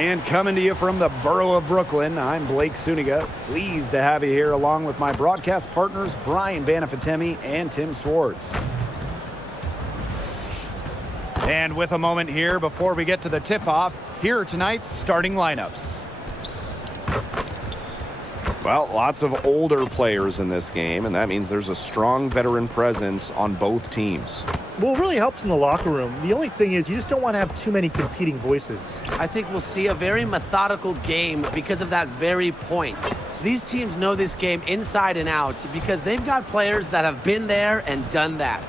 And coming to you from the borough of Brooklyn, I'm Blake Suniga. Pleased to have you here along with my broadcast partners, Brian Banafitemi and Tim Swartz. And with a moment here before we get to the tip-off, here are tonight's starting lineups. Well, lots of older players in this game, and that means there's a strong veteran presence on both teams. Well, it really helps in the locker room. The only thing is you just don't want to have too many competing voices. I think we'll see a very methodical game because of that very point. These teams know this game inside and out because they've got players that have been there and done that.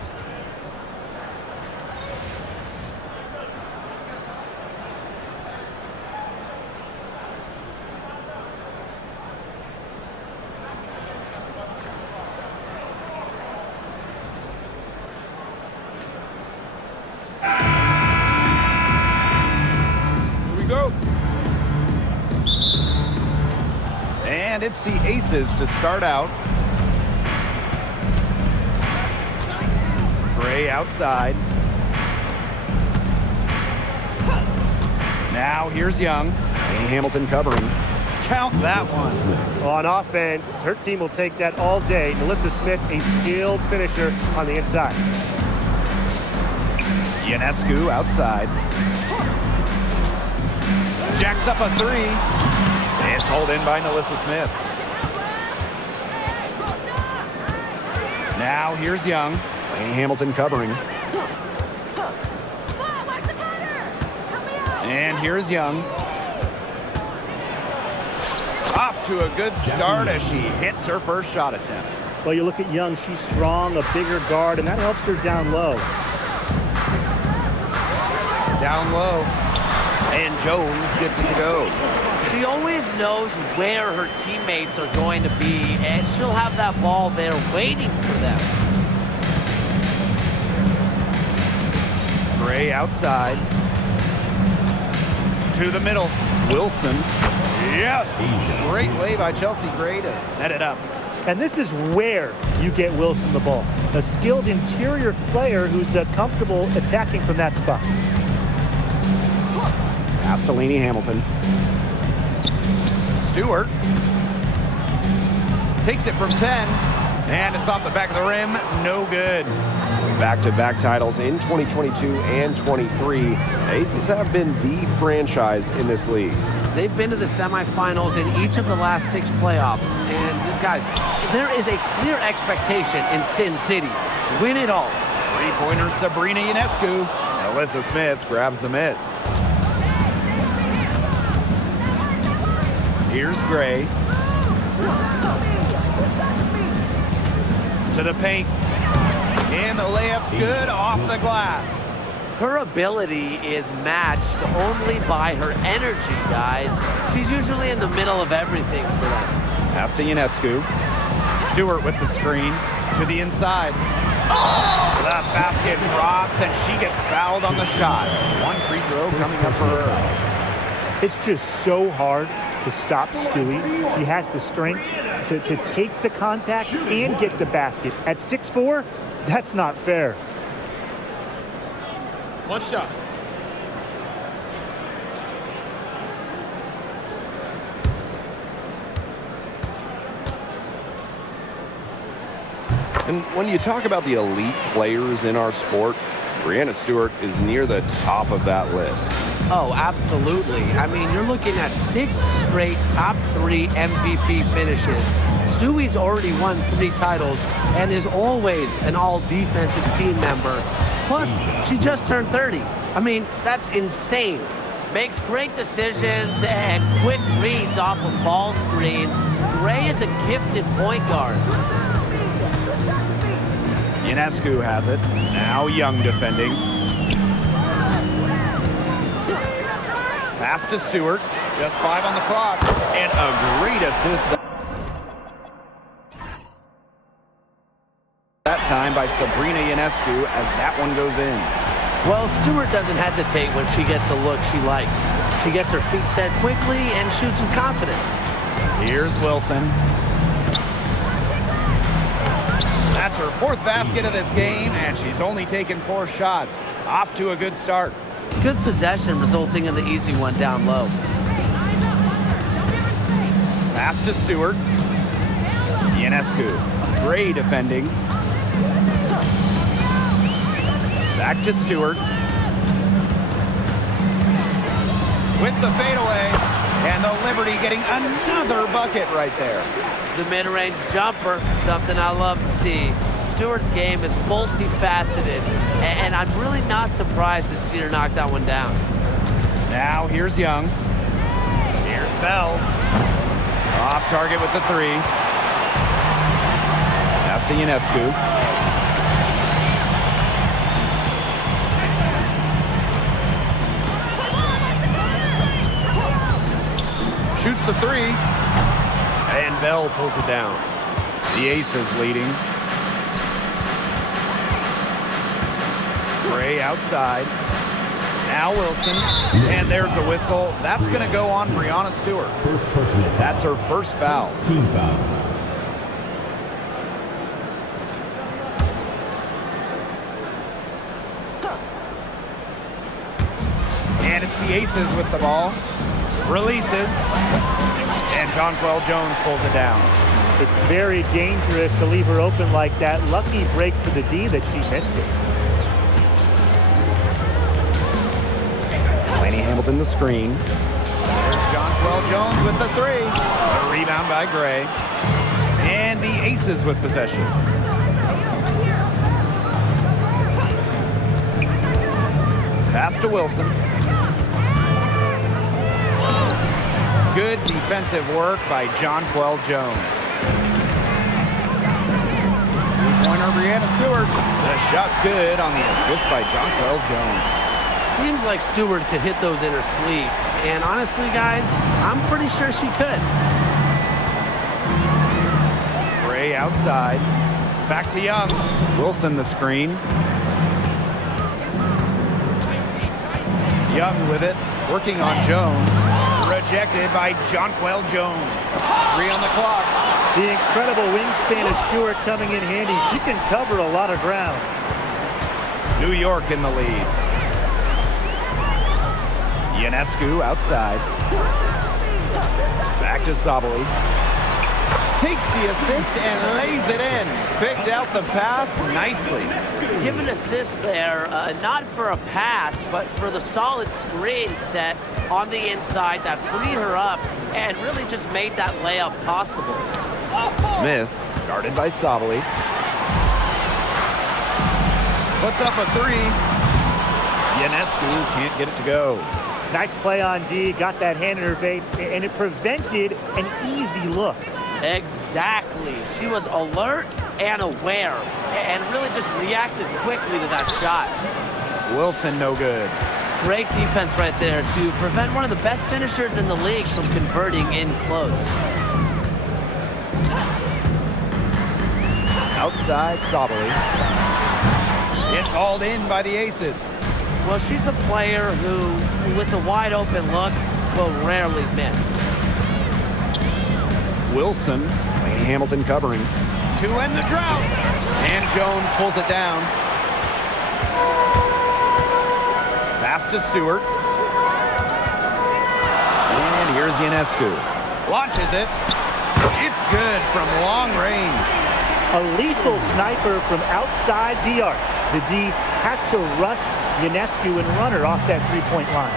And it's the Aces to start out. Gray outside. Now here's Young. And Hamilton covering. Count that one. On offense, her team will take that all day. Melissa Smith, a skilled finisher on the inside. Ionescu outside. Jacks up a three. It's hauled in by Melissa Smith. Now here's Young. And Hamilton covering. And here's Young. Off to a good start as she hits her first shot attempt. Well, you look at Young, she's strong, a bigger guard, and that helps her down low. Down low. And Jones gets it to go. She always knows where her teammates are going to be, and she'll have that ball there waiting for them. Gray outside. To the middle. Wilson. Yes! Great play by Chelsea Gray to set it up. And this is where you get Wilson the ball. A skilled interior player who's comfortable attacking from that spot. Pass to Lainey Hamilton. Stewart takes it from 10, and it's off the back of the rim. No good. Back-to-back titles in 2022 and 23. Aces have been the franchise in this league. They've been to the semifinals in each of the last 6 playoffs. And guys, there is a clear expectation in Sin City. Win it all. Three-pointer Sabrina Ionescu. Melissa Smith grabs the miss. Here's Gray. To the paint. And the layup's good off the glass. Her ability is matched only by her energy, guys. She's usually in the middle of everything for them. Pass to Ionescu. Stewart with the screen. To the inside. The basket drops, and she gets fouled on the shot. One free throw coming up for her. It's just so hard to stop Stewie. She has the strength to take the contact and get the basket. At 6'4", that's not fair. One shot. And when you talk about the elite players in our sport, Breanna Stewart is near the top of that list. Oh, absolutely. I mean, you're looking at 6 straight top 3 MVP finishes. Stewie's already won 3 titles and is always an all-defensive team member. Plus, she just turned 30. I mean, that's insane. Makes great decisions and quick reads off of ball screens. Gray is a gifted point guard. Ionescu has it. Now Young defending. Pass to Stewart. Just 5 on the clock. And a great assist. That time by Sabrina Ionescu as that one goes in. Well, Stewart doesn't hesitate when she gets a look she likes. She gets her feet set quickly and shoots with confidence. Here's Wilson. That's her 4th basket of this game, and she's only taken 4 shots. Off to a good start. Good possession resulting in the easy one down low. Pass to Stewart. Ionescu. Gray defending. Back to Stewart. With the fadeaway. And the Liberty getting another bucket right there. The mid-range jumper, something I love to see. Stewart's game is multifaceted, and I'm really not surprised to see her knock that one down. Now here's Young. Here's Bell. Off target with the three. Pass to Ionescu. Shoots the three. And Bell pulls it down. The Aces leading. Gray outside. Now Wilson. And there's a whistle. That's going to go on Breanna Stewart. That's her first foul. Team foul. And it's the Aces with the ball. Releases. And Jonquel Jones pulls it down. It's very dangerous to leave her open like that. Lucky break for the D that she missed it. Laney Hamilton the screen. There's Jonquel Jones with the three. A rebound by Gray. And the Aces with possession. Pass to Wilson. Good defensive work by Jonquel Jones. Three-pointer Breanna Stewart. The shot's good on the assist by Jonquel Jones. Seems like Stewart could hit those in her sleep. And honestly, guys, I'm pretty sure she could. Gray outside. Back to Young. Wilson the screen. Young with it. Working on Jones. Rejected by Jonquel Jones. 3 on the clock. The incredible wingspan of Stewart coming in handy. She can cover a lot of ground. New York in the lead. Ionescu outside. Back to Sabali. Takes the assist and lays it in. Picked out the pass nicely. Give an assist there, not for a pass, but for the solid screen set on the inside that freed her up and really just made that layup possible. Smith, guarded by Sabali. Puts up a three. Ionescu can't get it to go. Nice play on D, got that hand in her face, and it prevented an easy look. Exactly. She was alert and aware and really just reacted quickly to that shot. Wilson no good. Great defense right there to prevent one of the best finishers in the league from converting in close. Outside Sabali. It's hauled in by the Aces. Well, she's a player who, with a wide open look, will rarely miss. Wilson, Laney Hamilton covering. To end the drought. And Jones pulls it down. Pass to Stewart. And here's Ionescu. Launches it. It's good from long range. A lethal sniper from outside the arc. The D has to rush Ionescu and run her off that three-point line.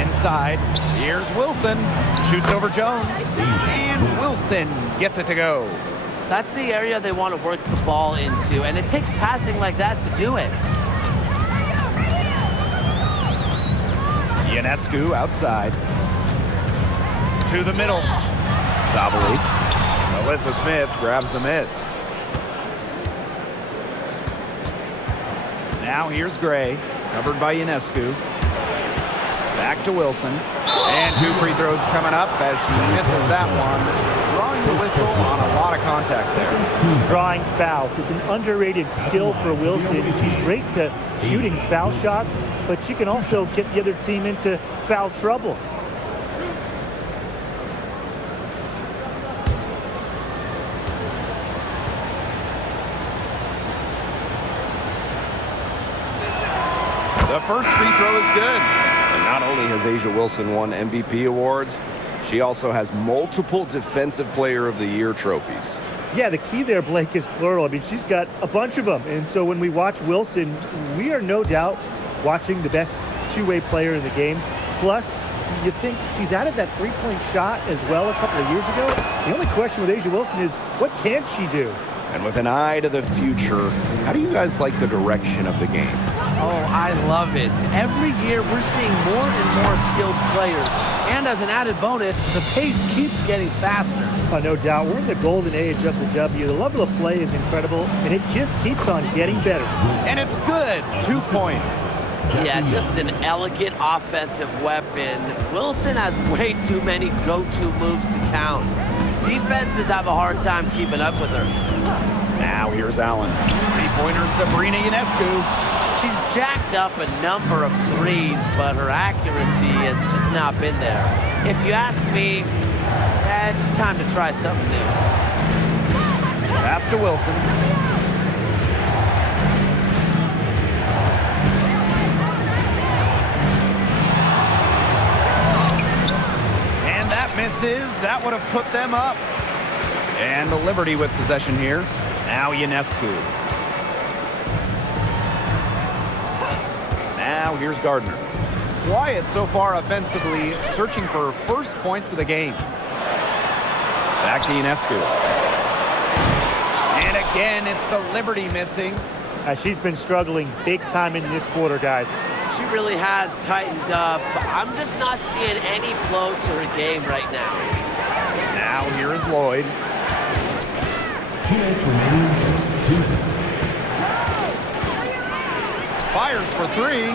Inside, here's Wilson. Shoots over Jones. And Wilson gets it to go. That's the area they want to work the ball into, and it takes passing like that to do it. Ionescu outside. To the middle. Sabali. Alyssa Smith grabs the miss. Now here's Gray, covered by Ionescu. Back to Wilson. And 2 free throws coming up as she misses that one. Drawing the whistle on a lot of contact there. Drawing fouls. It's an underrated skill for Wilson. She's great to shooting foul shots, but she can also get the other team into foul trouble. The first free throw is good. Not only has A'ja Wilson won MVP awards, she also has multiple Defensive Player of the Year trophies. Yeah, the key there, Blake, is plural. I mean, she's got a bunch of them. And so when we watch Wilson, we are no doubt watching the best two-way player in the game. Plus, you think she's added that three-point shot as well a couple of years ago. The only question with A'ja Wilson is, what can she do? And with an eye to the future, how do you guys like the direction of the game? Oh, I love it. Every year we're seeing more and more skilled players. And as an added bonus, the pace keeps getting faster. Oh, no doubt. We're in the golden age of the W. The level of play is incredible, and it just keeps on getting better. And it's good. 2 points. Yeah, just an elegant offensive weapon. Wilson has way too many go-to moves to count. Defenses have a hard time keeping up with her. Now here's Allen. Three-pointer Sabrina Ionescu. She's jacked up a number of threes, but her accuracy has just not been there. If you ask me, it's time to try something new. Pass to Wilson. And that misses. That would have put them up. And the Liberty with possession here. Now Ionescu. Now here's Gardner. Quiet so far offensively, searching for first points of the game. Back to Ionescu. And again, it's the Liberty missing. She's been struggling big time in this quarter, guys. She really has tightened up. I'm just not seeing any flow to her game right now. Now here is Lloyd. 2 minutes remaining. 2 minutes. Fires for three.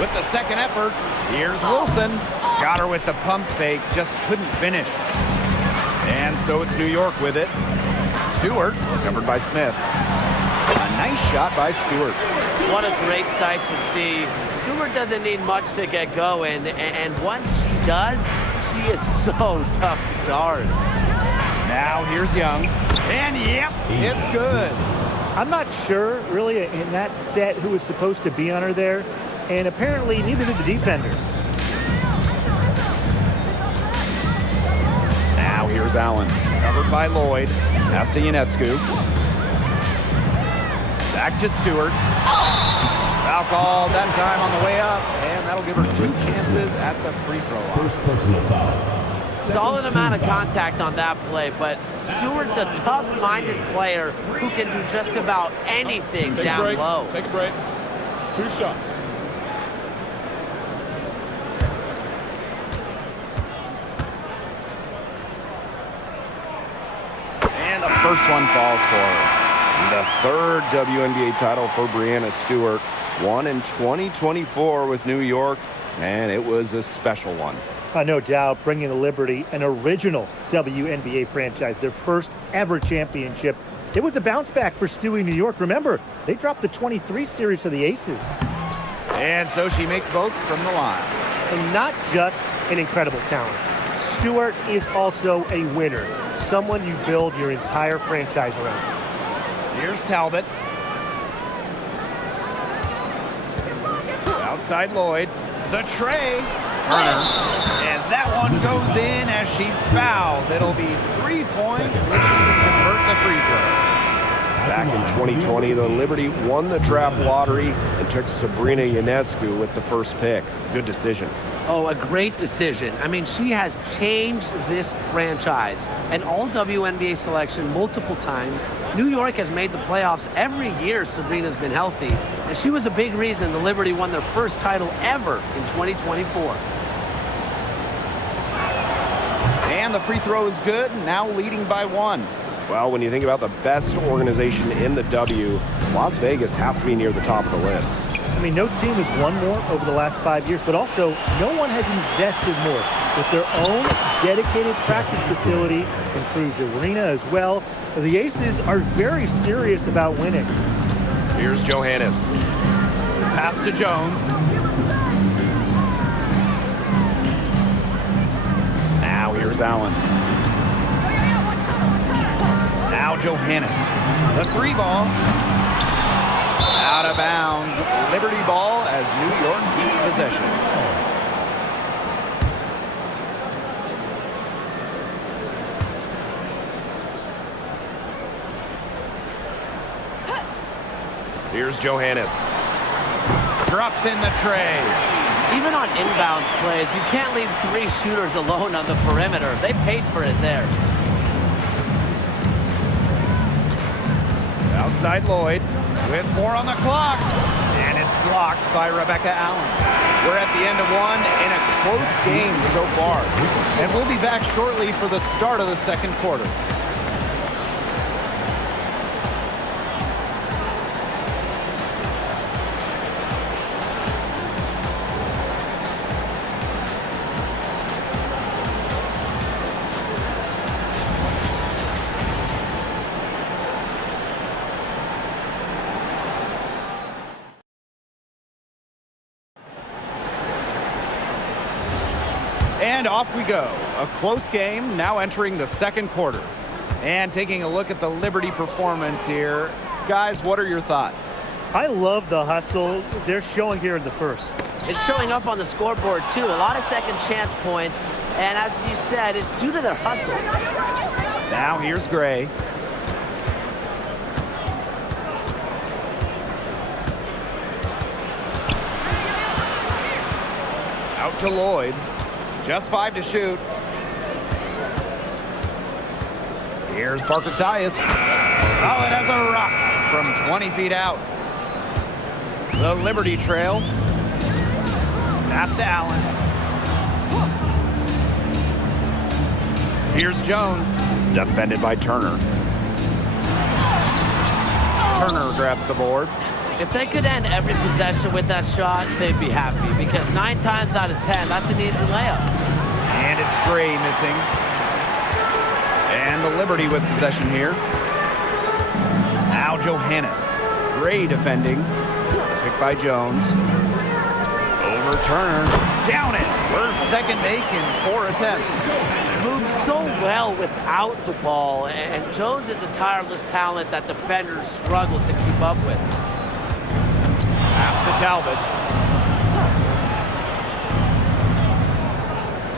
With the second effort, here's Wilson. Got her with the pump fake, just couldn't finish. And so it's New York with it. Stewart, covered by Smith. A nice shot by Stewart. What a great sight to see. Stewart doesn't need much to get going, and once she does, she is so tough to guard. Now here's Young. And yep, it's good. I'm not sure, really, in that set who was supposed to be on her there, and apparently neither did the defenders. Now here's Allen, covered by Lloyd. Pass to Ionescu. Back to Stewart. Foul call that time on the way up, and that'll give her 2 chances at the free throw line. First personal foul. Solid amount of contact on that play, but Stewart's a tough-minded player who can do just about anything down low. Take a break. 2 shots. And the first one falls for her. The third WNBA title for Breanna Stewart, won in 2024 with New York, and it was a special one. No doubt, bringing the Liberty an original WNBA franchise, their first ever championship. It was a bounce back for Stewie New York. Remember, they dropped the 23 series for the Aces. And so she makes both from the line. And not just an incredible talent. Stewart is also a winner, someone you build your entire franchise around. Here's Talbot. Outside Lloyd. The tray. Turner. And that one goes in as she's fouled. It'll be 3 points if she can convert the free throw. Back in 2020, the Liberty won the draft lottery and took Sabrina Ionescu with the first pick. Good decision. Oh, a great decision. I mean, she has changed this franchise. An all-WNBA selection multiple times. New York has made the playoffs every year Sabrina's been healthy. And she was a big reason the Liberty won their first title ever in 2024. And the free throw is good, now leading by 1. Well, when you think about the best organization in the W, Las Vegas has to be near the top of the list. I mean, no team has won more over the last 5 years, but also no one has invested more with their own dedicated practice facility, improved arena as well. The Aces are very serious about winning. Here's Johannes. Pass to Jones. Now here's Allen. Now Johannes. The 3 ball. Out out of bounds. Liberty ball as New York keeps possession. Here's Johannes. Drops in the tray. Even on inbounds plays, you can't leave 3 shooters alone on the perimeter. They paid for it there. Outside Lloyd with 4 on the clock. And it's blocked by Rebecca Allen. We're at the end of one in a close game so far. And we'll be back shortly for the start of the second quarter. And off we go. A close game now entering the second quarter. And taking a look at the Liberty performance here. Guys, what are your thoughts? I love the hustle they're showing here in the first. It's showing up on the scoreboard, too. A lot of second chance points. And as you said, it's due to their hustle. Now here's Gray. Out to Lloyd. Just 5 to shoot. Here's Parker Tyus. Solid as a rock from 20 feet out. The Liberty trail. Pass to Allen. Here's Jones. Defended by Turner. Turner grabs the board. If they could end every possession with that shot, they'd be happy, because 9 times out of 10, that's an easy layup. And it's Gray missing. And the Liberty with possession here. Now Johannes. Gray defending. Picked by Jones. Overturned. Down it. First second make in 4 attempts. Moves so well without the ball, and Jones is a tireless talent that defenders struggle to keep up with. Pass to Talbot.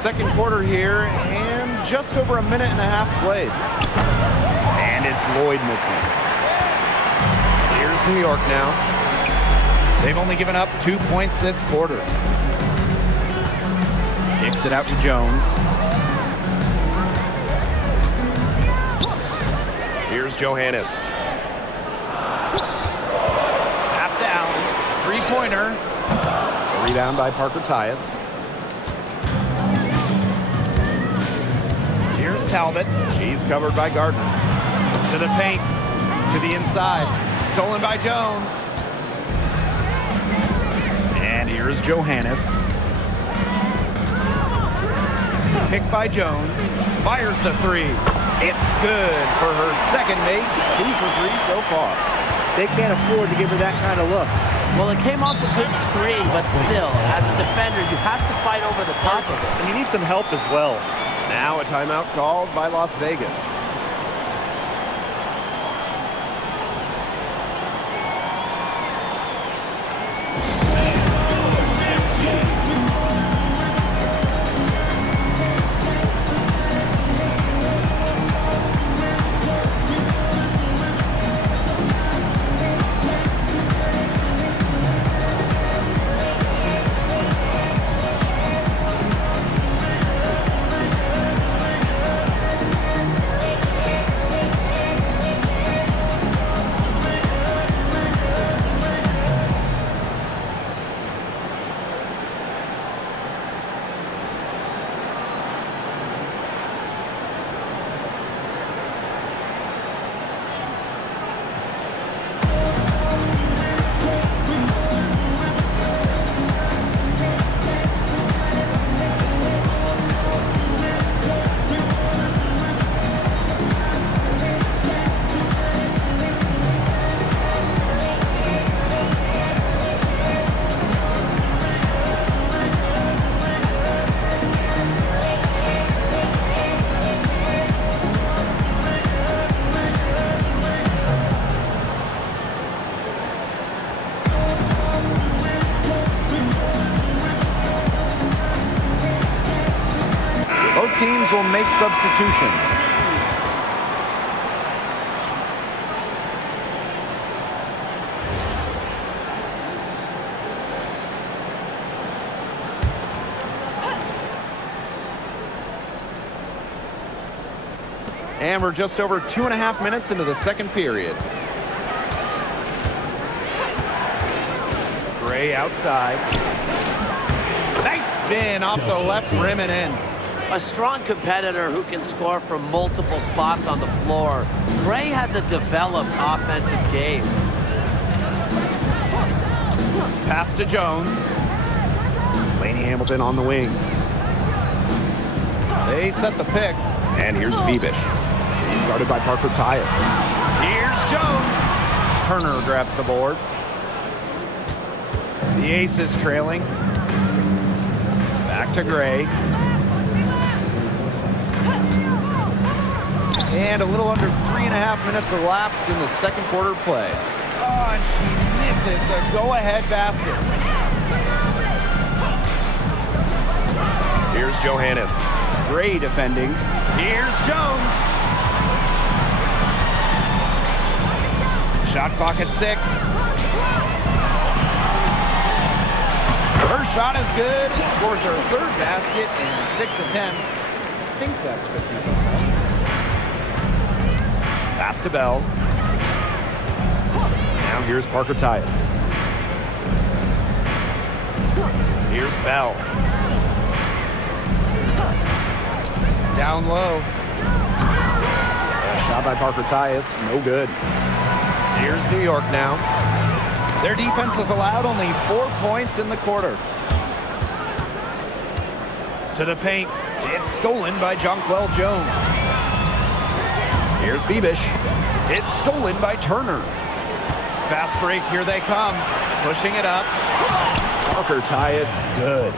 Second quarter here, and just over a minute and a half played. And it's Lloyd missing. Here's New York now. They've only given up 2 points this quarter. Kicks it out to Jones. Here's Johannes. Pass to Allen. Three-pointer. Rebound by Parker Tyus. Here's Talbot. She's covered by Gardner. To the paint. To the inside. Stolen by Jones. And here's Johannes. Picked by Jones. Fires the 3. It's good for her second make. 2 for 3 so far. They can't afford to give her that kind of look. Well, it came off a good screen, but still, as a defender, you have to fight over the top of it. And you need some help as well. Now a timeout called by Las Vegas. teams will make substitutions. And we're just over 2.5 minutes into the second period. Gray outside. Nice spin off the left rim and in. A strong competitor who can score from multiple spots on the floor. Gray has a developed offensive game. Pass to Jones. Laney Hamilton on the wing. They set the pick. And here's Phoebus. He's guarded by Parker Tyus. Here's Jones. Turner grabs the board. The Ace is trailing. Back to Gray. And a little under 3.5 minutes elapsed in the second quarter play. Oh, and she misses the go-ahead basket. Here's Johannes. Gray defending. Here's Jones. Shot clock at 6. Her shot is good. Scores her third basket in 6 attempts. I think that's 50%. Pass to Bell. Now here's Parker Tyus. Here's Bell. Down low. Shot by Parker Tyus. No good. Here's New York now. Their defense has allowed only 4 points in the quarter. To the paint. It's stolen by Jonquel Jones. Here's Phoebus. It's stolen by Turner. Fast break, here they come. Pushing it up. Parker Tyus, good.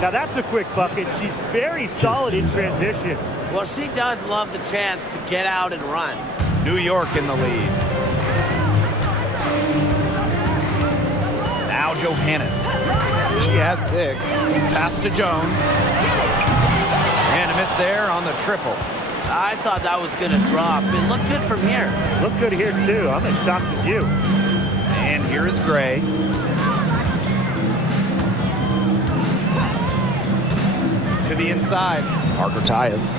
Now that's a quick bucket. She's very solid in transition. Well, she does love the chance to get out and run. New York in the lead. Now Johannes. She has 6. Pass to Jones. And a miss there on the triple. I thought that was going to drop. It looked good from here. Looked good here, too. I'm as shocked as you. And here is Gray. To the inside. Parker Tyus.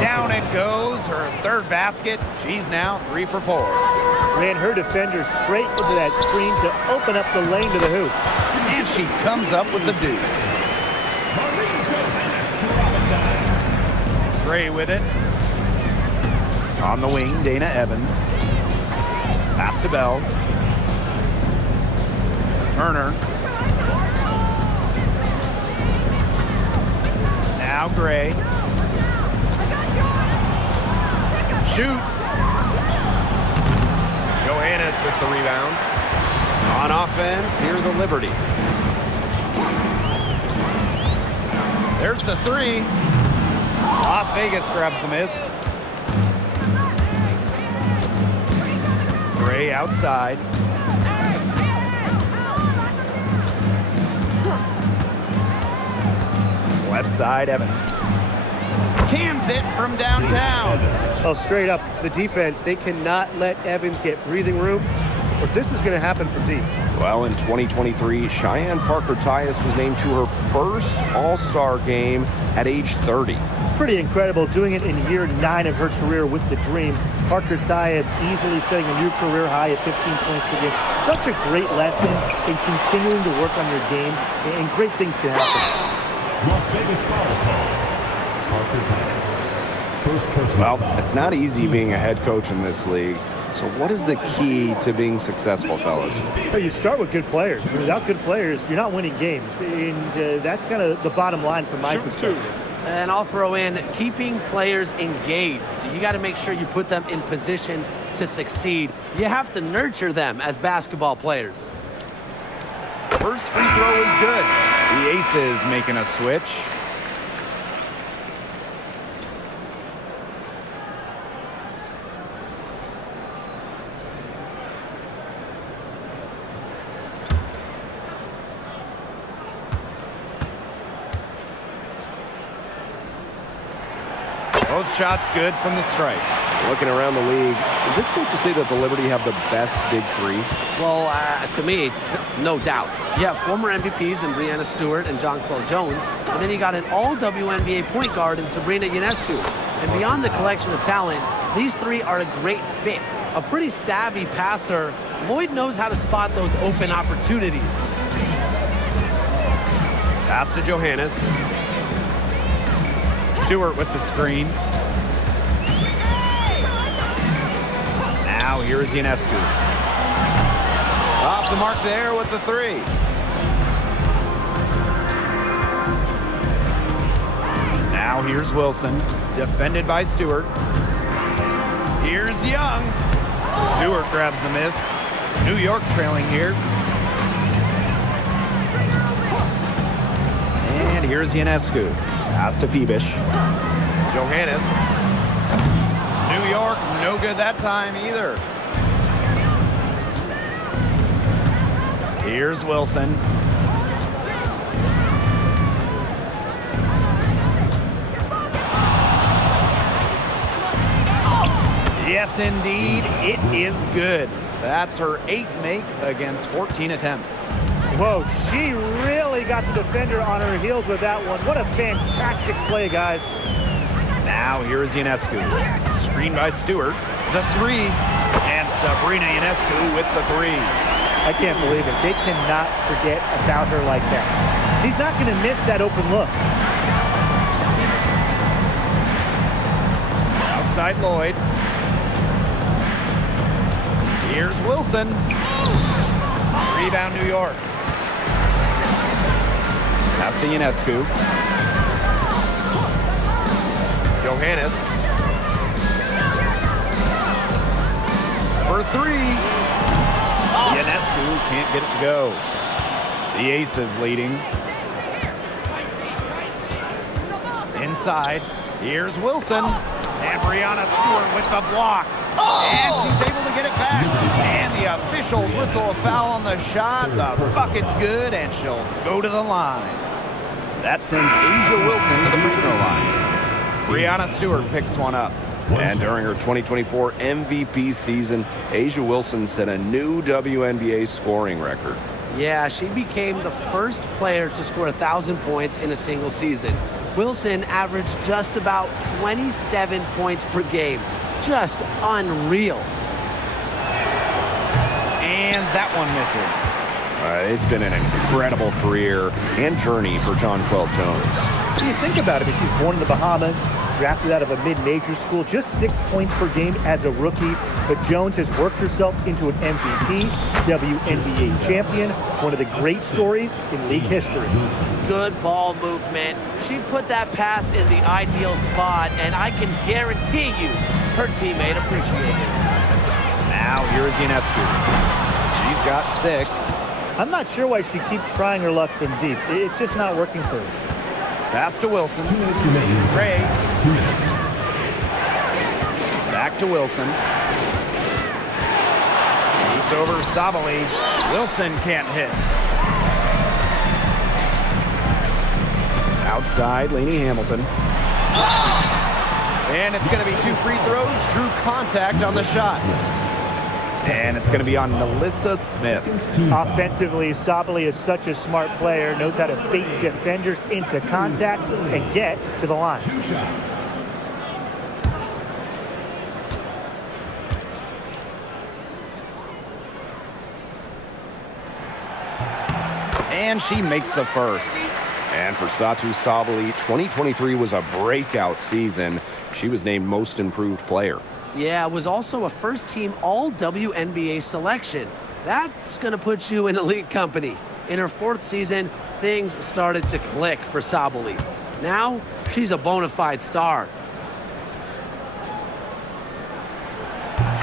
Down it goes. Her third basket. She's now 3 for 4. Ran her defender straight into that screen to open up the lane to the hoop. And she comes up with the deuce. Gray with it. On the wing, Dana Evans. Pass to Bell. Turner. Now Gray. Shoots. Johannes with the rebound. On offense, here's the Liberty. There's the 3. Las Vegas grabs the miss. Gray outside. Left side, Evans. Cans it from downtown. Oh, straight up, the defense, they cannot let Evans get breathing room, but this is going to happen from deep. Well, in 2023, Cheyenne Parker Tyus was named to her first All-Star game at age 30. Pretty incredible, doing it in year 9 of her career with the Dream. Parker Tyus easily setting a new career high at 15 points per game. Such a great lesson in continuing to work on your game, and great things can happen. Las Vegas foul call. Parker Tyus. First person. Well, it's not easy being a head coach in this league. So what is the key to being successful, fellas? Well, you start with good players. Without good players, you're not winning games. And that's kind of the bottom line from my perspective. And I'll throw in keeping players engaged. You got to make sure you put them in positions to succeed. You have to nurture them as basketball players. First free throw is good. The Aces making a switch. Both shots good from the stripe. Looking around the league, is it safe to say that the Liberty have the best big three? Well, to me, it's no doubt. You have former MVPs in Breanna Stewart and Jonquel Jones, and then you got an all-WNBA point guard in Sabrina Ionescu. And beyond the collection of talent, these three are a great fit. A pretty savvy passer, Lloyd knows how to spot those open opportunities. Pass to Johannes. Stewart with the screen. Now here's Ionescu. Off the mark there with the three. Now here's Wilson, defended by Stewart. Here's Young. Stewart grabs the miss. New York trailing here. And here's Ionescu. Pass to Phoebish. Johannes. New York, no good that time either. Here's Wilson. Yes, indeed, it is good. That's her 8th make against 14 attempts. Whoa, she really got the defender on her heels with that one. What a fantastic play, guys. Now here's Ionescu. Screen by Stewart. The three. And Sabrina Ionescu with the three. I can't believe it. They cannot forget about her like that. She's not going to miss that open look. Outside Lloyd. Here's Wilson. Rebound New York. Pass to Ionescu. Johannes. For three. Ionescu can't get it to go. The Aces leading. Inside. Here's Wilson. And Breanna Stewart with the block. And she's able to get it back. And the officials whistle a foul on the shot. The bucket's good, and she'll go to the line. That sends A'ja Wilson to the free throw line. Breanna Stewart picks one up. And during her 2024 MVP season, A'ja Wilson set a new WNBA scoring record. Yeah, she became the first player to score 1,000 points in a single season. Wilson averaged just about 27 points per game. Just unreal. And that one misses. It's been an incredible career and journey for Jonquel Jones. When you think about it, she's born in the Bahamas, drafted out of a mid-major school, just 6 points per game as a rookie. But Jones has worked herself into an MVP, WNBA champion, one of the great stories in league history. Good ball movement. She put that pass in the ideal spot, and I can guarantee you her teammate appreciated it. Now here's Ionescu. She's got 6. I'm not sure why she keeps trying her luck from deep. It's just not working for her. Pass to Wilson. 2 minutes remaining. Ray. 2 minutes. Back to Wilson. Moves over Sabali. Wilson can't hit. Outside, Lainey Hamilton. And it's going to be 2 free throws. Drew contact on the shot. And it's going to be on Melissa Smith. Offensively, Sabali is such a smart player, knows how to bait defenders into contact and get to the line. 2 shots. And she makes the first. And for Satou Sabali, 2023 was a breakout season. She was named Most Improved Player. Yeah, it was also a first-team all-WNBA selection. That's going to put you in elite company. In her 4th season, things started to click for Sabali. Now, she's a bona fide star.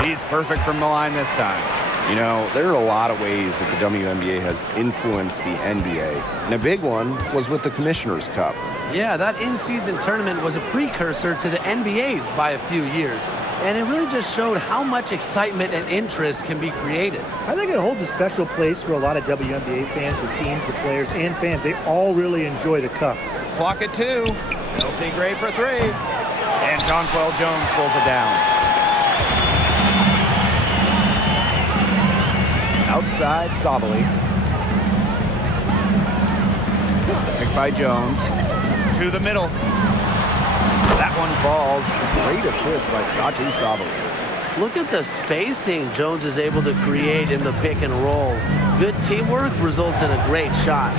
He's perfect from the line this time. You know, there are a lot of ways that the WNBA has influenced the NBA, and a big one was with the Commissioner's Cup. Yeah, that in-season tournament was a precursor to the NBA's by a few years, and it really just showed how much excitement and interest can be created. I think it holds a special place for a lot of WNBA fans, the teams, the players, and fans. They all really enjoy the cup. Clock at 2. They'll see Gray for three. And Jonquel Jones pulls it down. Outside, Sabali. Picked by Jones. To the middle. That one falls. Great assist by Satu Sabali. Look at the spacing Jones is able to create in the pick and roll. Good teamwork results in a great shot.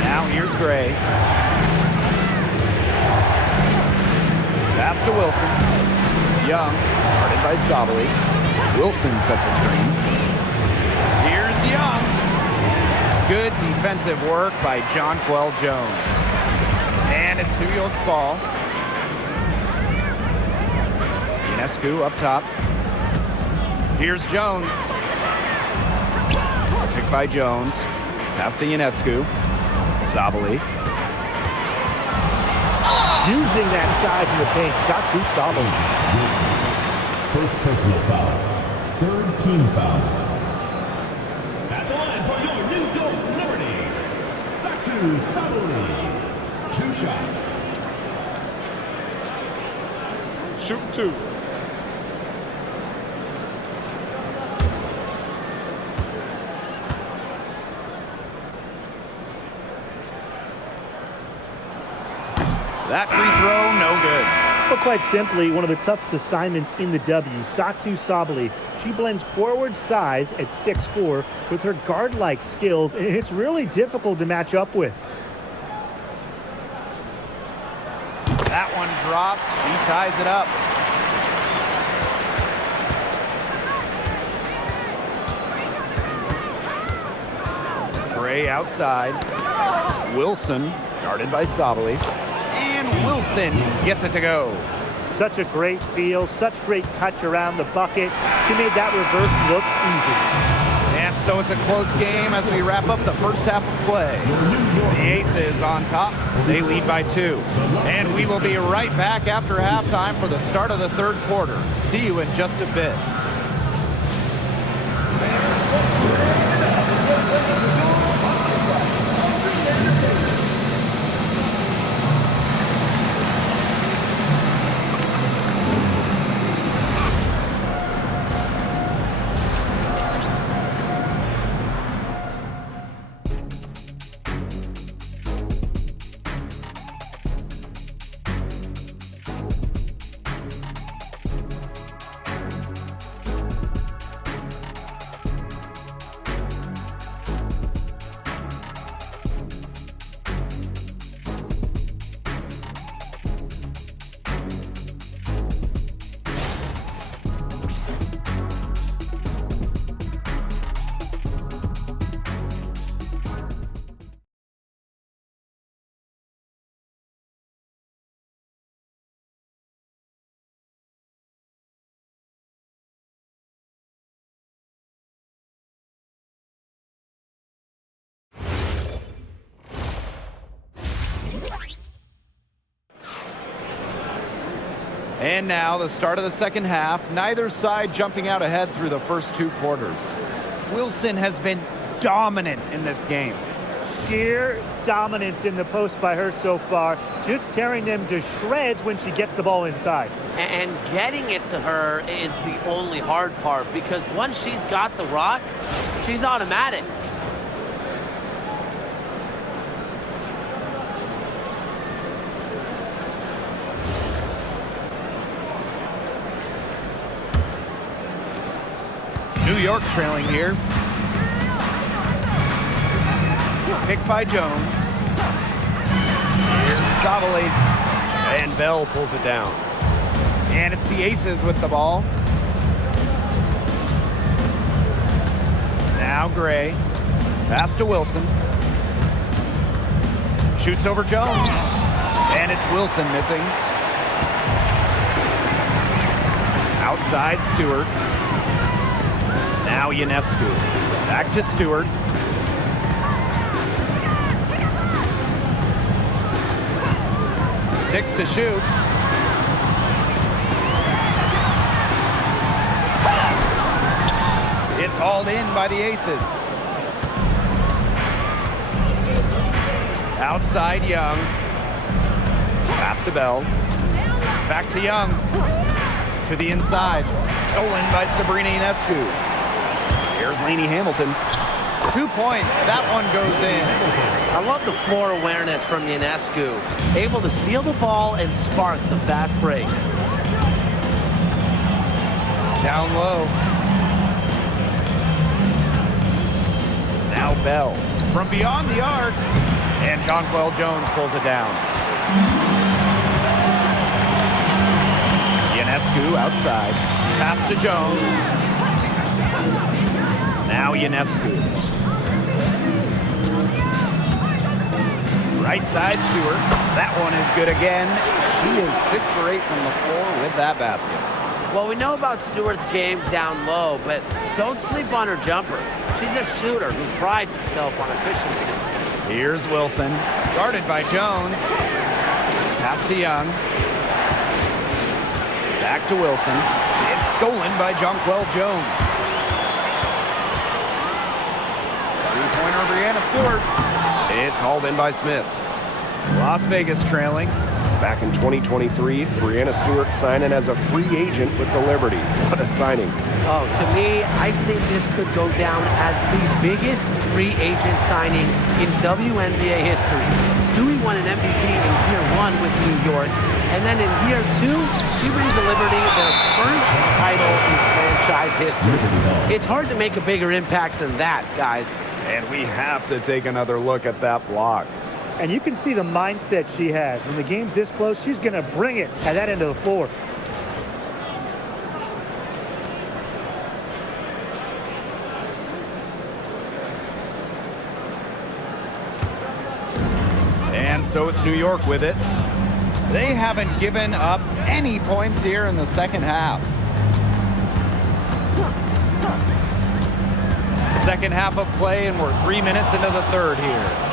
Now here's Gray. Pass to Wilson. Young, guarded by Sabali. Wilson sets a screen. Here's Young. Good defensive work by Jonquel Jones. And it's New York's ball. Ionescu up top. Here's Jones. Picked by Jones. Pass to Ionescu. Sabali. Using that size in the paint, Satu Sabali. First personal foul. Third team foul. At the line for your New York Liberty, Satu Sabali. 2 shots. Shooting 2. That free throw, no good. But quite simply, one of the toughest assignments in the W. Satu Sabali, she blends forward size at 6'4" with her guard-like skills, and it's really difficult to match up with. That one drops. He ties it up. Gray outside. Wilson, guarded by Sabali. And Wilson gets it to go. Such a great feel, such great touch around the bucket. She made that reverse look easy. And so it's a close game as we wrap up the first half of play. The Aces on top. They lead by 2. And we will be right back after halftime for the start of the third quarter. See you in just a bit. And now the start of the second half. Neither side jumping out ahead through the first 2 quarters. Wilson has been dominant in this game. Sheer dominance in the post by her so far, just tearing them to shreds when she gets the ball inside. And getting it to her is the only hard part, because once she's got the rock, she's automatic. New York trailing here. Picked by Jones. Here's Sabali. And Bell pulls it down. And it's the Aces with the ball. Now Gray. Pass to Wilson. Shoots over Jones. And it's Wilson missing. Outside Stewart. Now Ionescu. Back to Stewart. Six to shoot. It's hauled in by the Aces. Outside Young. Pass to Bell. Back to Young. To the inside. Stolen by Sabrina Ionescu. Here's Lainey Hamilton. 2 points. That one goes in. I love the floor awareness from Ionescu. Able to steal the ball and spark the fast break. Down low. Now Bell. From beyond the arc. And Jonquel Jones pulls it down. Ionescu outside. Pass to Jones. Now Ionescu. Right side Stewart. That one is good again. He is 6 for 8 from the floor with that basket. Well, we know about Stewart's game down low, but don't sleep on her jumper. She's a shooter who prides herself on efficiency. Here's Wilson. Guarded by Jones. Pass to Young. Back to Wilson. It's stolen by Jonquel Jones. Three-pointer Brianna Stewart. It's hauled in by Smith. Las Vegas trailing. Back in 2023, Brianna Stewart signing as a free agent with the Liberty. What a signing. Oh, to me, I think this could go down as the biggest free agent signing in WNBA history. Stewie won an MVP in year 1 with New York, and then in year 2, she brings the Liberty their first title in franchise history. It's hard to make a bigger impact than that, guys. And we have to take another look at that block. And you can see the mindset she has. When the game's this close, she's going to bring it at that end of the floor. And so it's New York with it. They haven't given up any points here in the second half. Second half of play, and we're 3 minutes into the third here.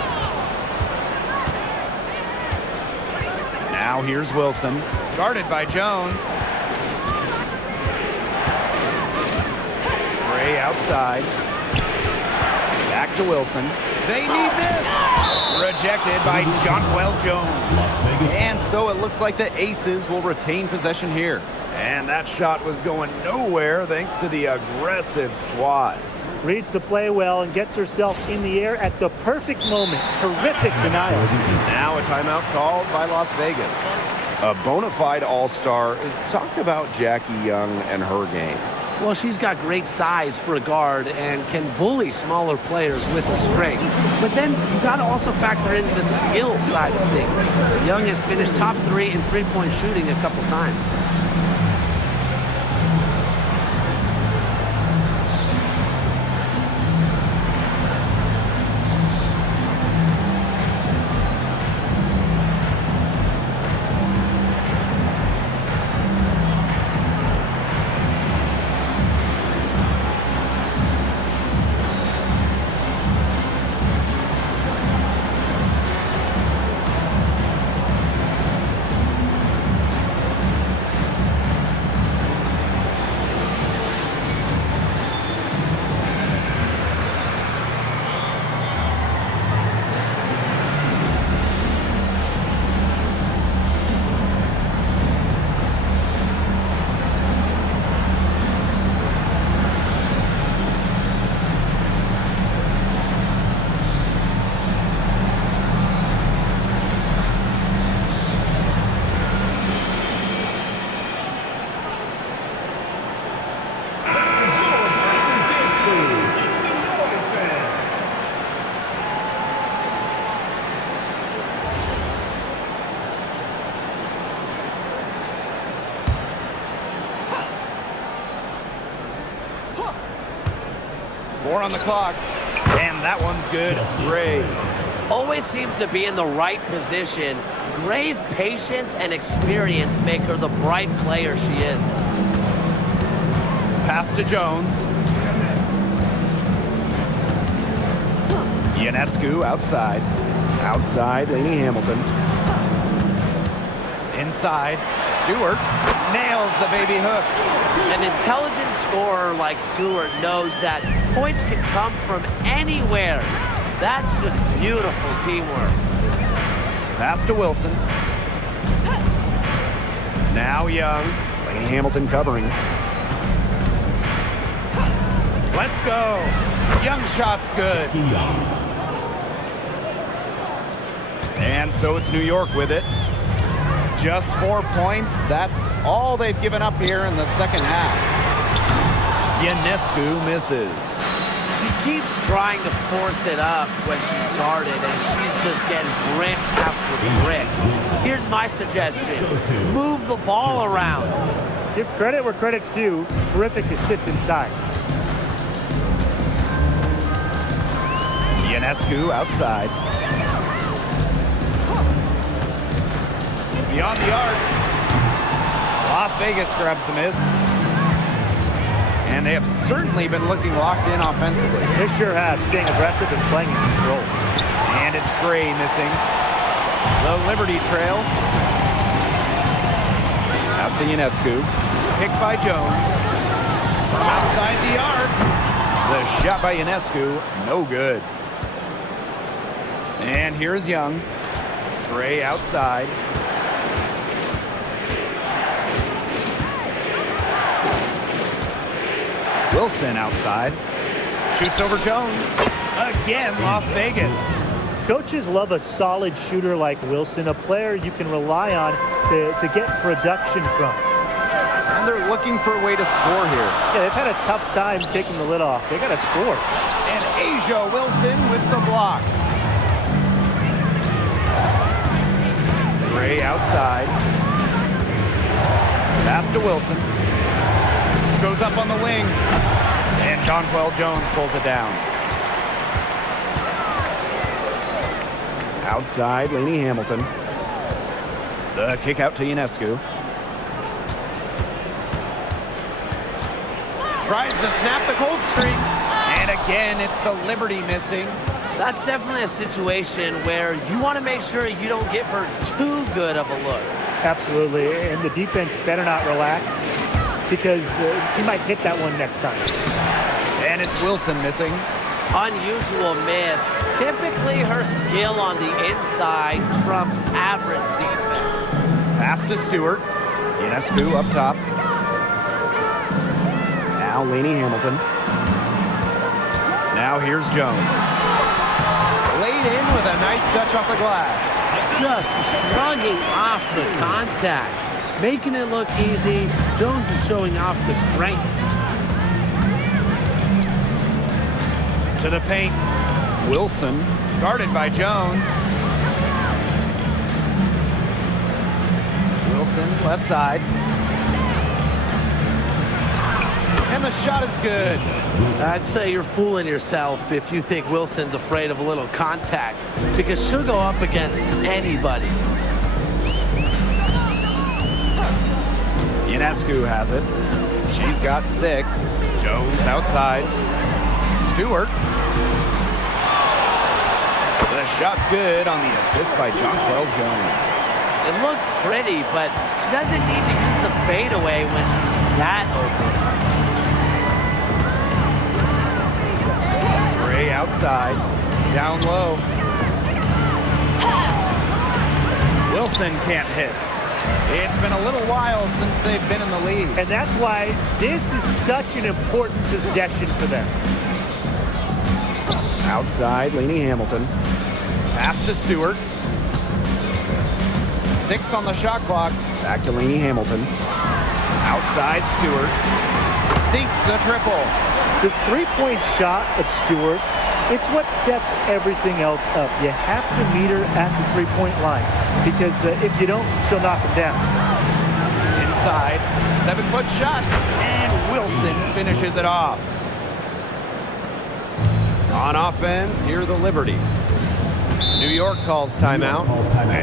Now here's Wilson, guarded by Jones. Gray outside. Back to Wilson. They need this. Rejected by Jonquel Jones. And so it looks like the Aces will retain possession here. And that shot was going nowhere thanks to the aggressive swat. Reads the play well and gets herself in the air at the perfect moment. Terrific denial. Now a timeout called by Las Vegas. A bona fide all-star. Talk about Jackie Young and her game. Well, she's got great size for a guard and can bully smaller players with her strength. But then you got to also factor in the skill side of things. Young has finished top 3 in three-point shooting a couple times. Four on the clock, and that one's good. Gray. Always seems to be in the right position. Gray's patience and experience make her the bright player she is. Pass to Jones. Ionescu outside. Outside, Lainey Hamilton. Inside, Stewart nails the baby hook. An intelligent scorer like Stewart knows that points can come from anywhere. That's just beautiful teamwork. Pass to Wilson. Now Young. Laney Hamilton covering. Let's go. Young shot's good. And so it's New York with it. Just 4 points. That's all they've given up here in the second half. Ionescu misses. She keeps trying to force it up when she's guarded, and she's just getting brick after brick. Here's my suggestion. Move the ball around. Give credit where credit's due. Terrific assist inside. Ionescu outside. Beyond the arc. Las Vegas grabs the miss. And they have certainly been looking locked in offensively. They sure have, staying aggressive and playing in control. And it's Gray missing. The Liberty trail. Pass to Ionescu. Picked by Jones. From outside the arc. The shot by Ionescu, no good. And here's Young. Gray outside. Wilson outside. Shoots over Jones. Again, Las Vegas. Coaches love a solid shooter like Wilson, a player you can rely on to get production from. And they're looking for a way to score here. Yeah, they've had a tough time taking the lid off. They got to score. And Asia Wilson with the block. Gray outside. Pass to Wilson. Goes up on the wing. And Jonquel Jones pulls it down. Outside, Laney Hamilton. The kick out to Ionescu. Tries to snap the cold streak. And again, it's the Liberty missing. That's definitely a situation where you want to make sure you don't give her too good of a look. Absolutely, and the defense better not relax because she might hit that one next time. And it's Wilson missing. Unusual miss. Typically her skill on the inside trumps average defense. Pass to Stewart. Ionescu up top. Now Laney Hamilton. Now here's Jones. Laid in with a nice touch off the glass. Just shrugging off the contact. Making it look easy. Jones is showing off the strength. To the paint. Wilson, guarded by Jones. Wilson, left side. And the shot is good. I'd say you're fooling yourself if you think Wilson's afraid of a little contact, because she'll go up against anybody. Ionescu has it. She's got 6. Jones outside. Stewart. The shot's good on the assist by Jonquel Jones. It looked pretty, but she doesn't need to use the fadeaway when she's that open. Gray outside. Down low. Wilson can't hit. It's been a little while since they've been in the lead. And that's why this is such an important possession for them. Outside, Laney Hamilton. Pass to Stewart. 6 on the shot clock. Back to Laney Hamilton. Outside Stewart. Sinks the triple. The three-point shot of Stewart, it's what sets everything else up. You have to meet her at the three-point line because if you don't, she'll knock him down. Inside, 7-foot shot, and Wilson finishes it off. On offense, here the Liberty. New York calls timeout.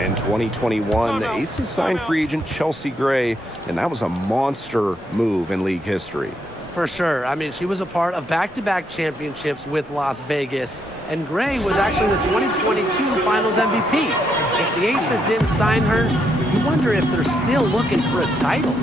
In 2021, the Aces signed free agent Chelsea Gray, and that was a monster move in league history. For sure. I mean, she was a part of back-to-back championships with Las Vegas, and Gray was actually the 2022 Finals MVP. If the Aces didn't sign her, you wonder if they're still looking for a title.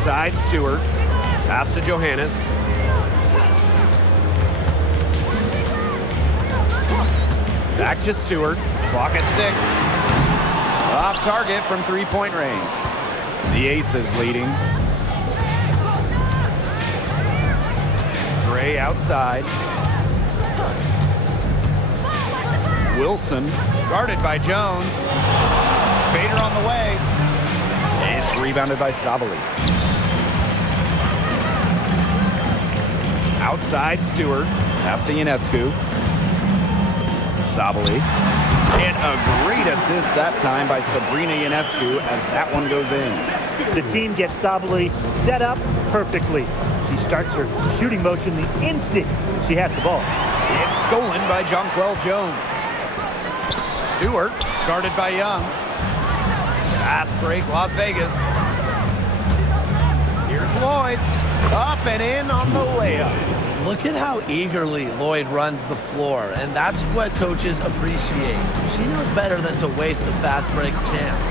Outside Stewart. Pass to Johannes. Back to Stewart. Clock at 6. Off target from three-point range. The Aces leading. Gray outside. Wilson guarded by Jones. Bader on the way. It's rebounded by Sabali. Outside Stewart. Pass to Ionescu. Sabali. And a great assist that time by Sabrina Ionescu as that one goes in. The team gets Sabali set up perfectly. She starts her shooting motion the instant she has the ball. It's stolen by Jonquel Jones. Stewart guarded by Young. Fast break, Las Vegas. Here's Lloyd. Up and in on the layup. Look at how eagerly Lloyd runs the floor, and that's what coaches appreciate. She knows better than to waste the fast break chance.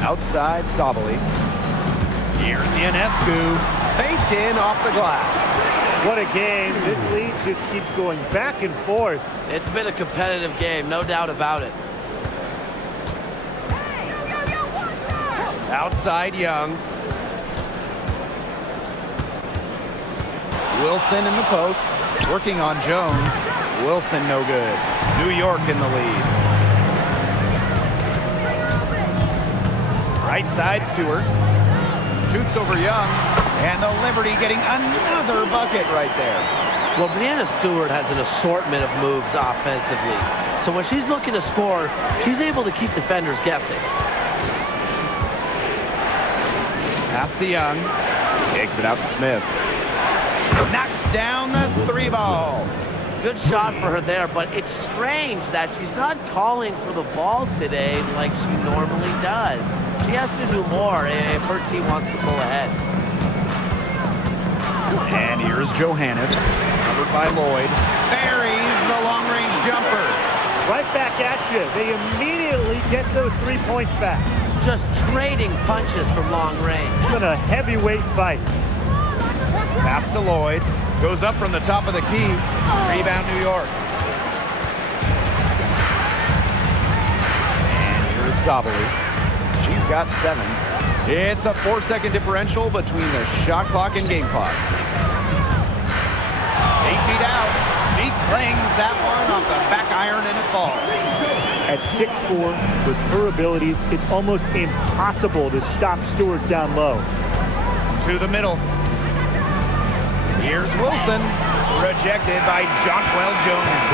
Outside Sabali. Here's Ionescu. Baked in off the glass. What a game. This lead just keeps going back and forth. It's been a competitive game, no doubt about it. Outside Young. Wilson in the post. Working on Jones. Wilson no good. New York in the lead. Right side Stewart. Shoots over Young. And the Liberty getting another bucket right there. Well, Brianna Stewart has an assortment of moves offensively. So when she's looking to score, she's able to keep defenders guessing. Pass to Young. Takes it out to Smith. Knocks down the three ball. Good shot for her there, but it's strange that she's not calling for the ball today like she normally does. She has to do more if her team wants to pull ahead. And here's Johannes, covered by Lloyd. Buries the long-range jumper. Right back at you. They immediately get those 3 points back. Just trading punches from long range. It's been a heavyweight fight. Pass to Lloyd. Goes up from the top of the key. Rebound New York. And here's Sabali. She's got 7. It's a 4-second differential between the shot clock and game clock. 8 feet out. She clings that one off the back iron and it falls. At 6'4", with her abilities, it's almost impossible to stop Stewart down low. To the middle. Here's Wilson, rejected by Jonquel Jones.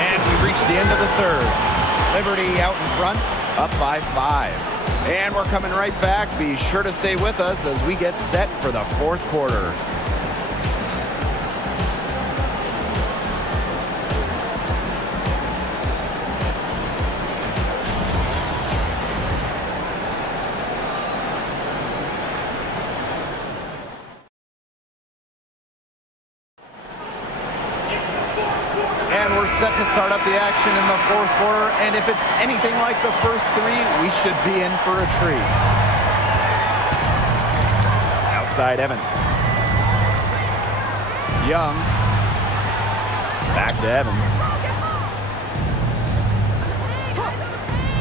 And we reach the end of the third. Liberty out in front, up by 5. And we're coming right back. Be sure to stay with us as we get set for the fourth quarter. And we're set to start up the action in the fourth quarter. And if it's anything like the first 3, we should be in for a treat. Outside Evans. Young. Back to Evans.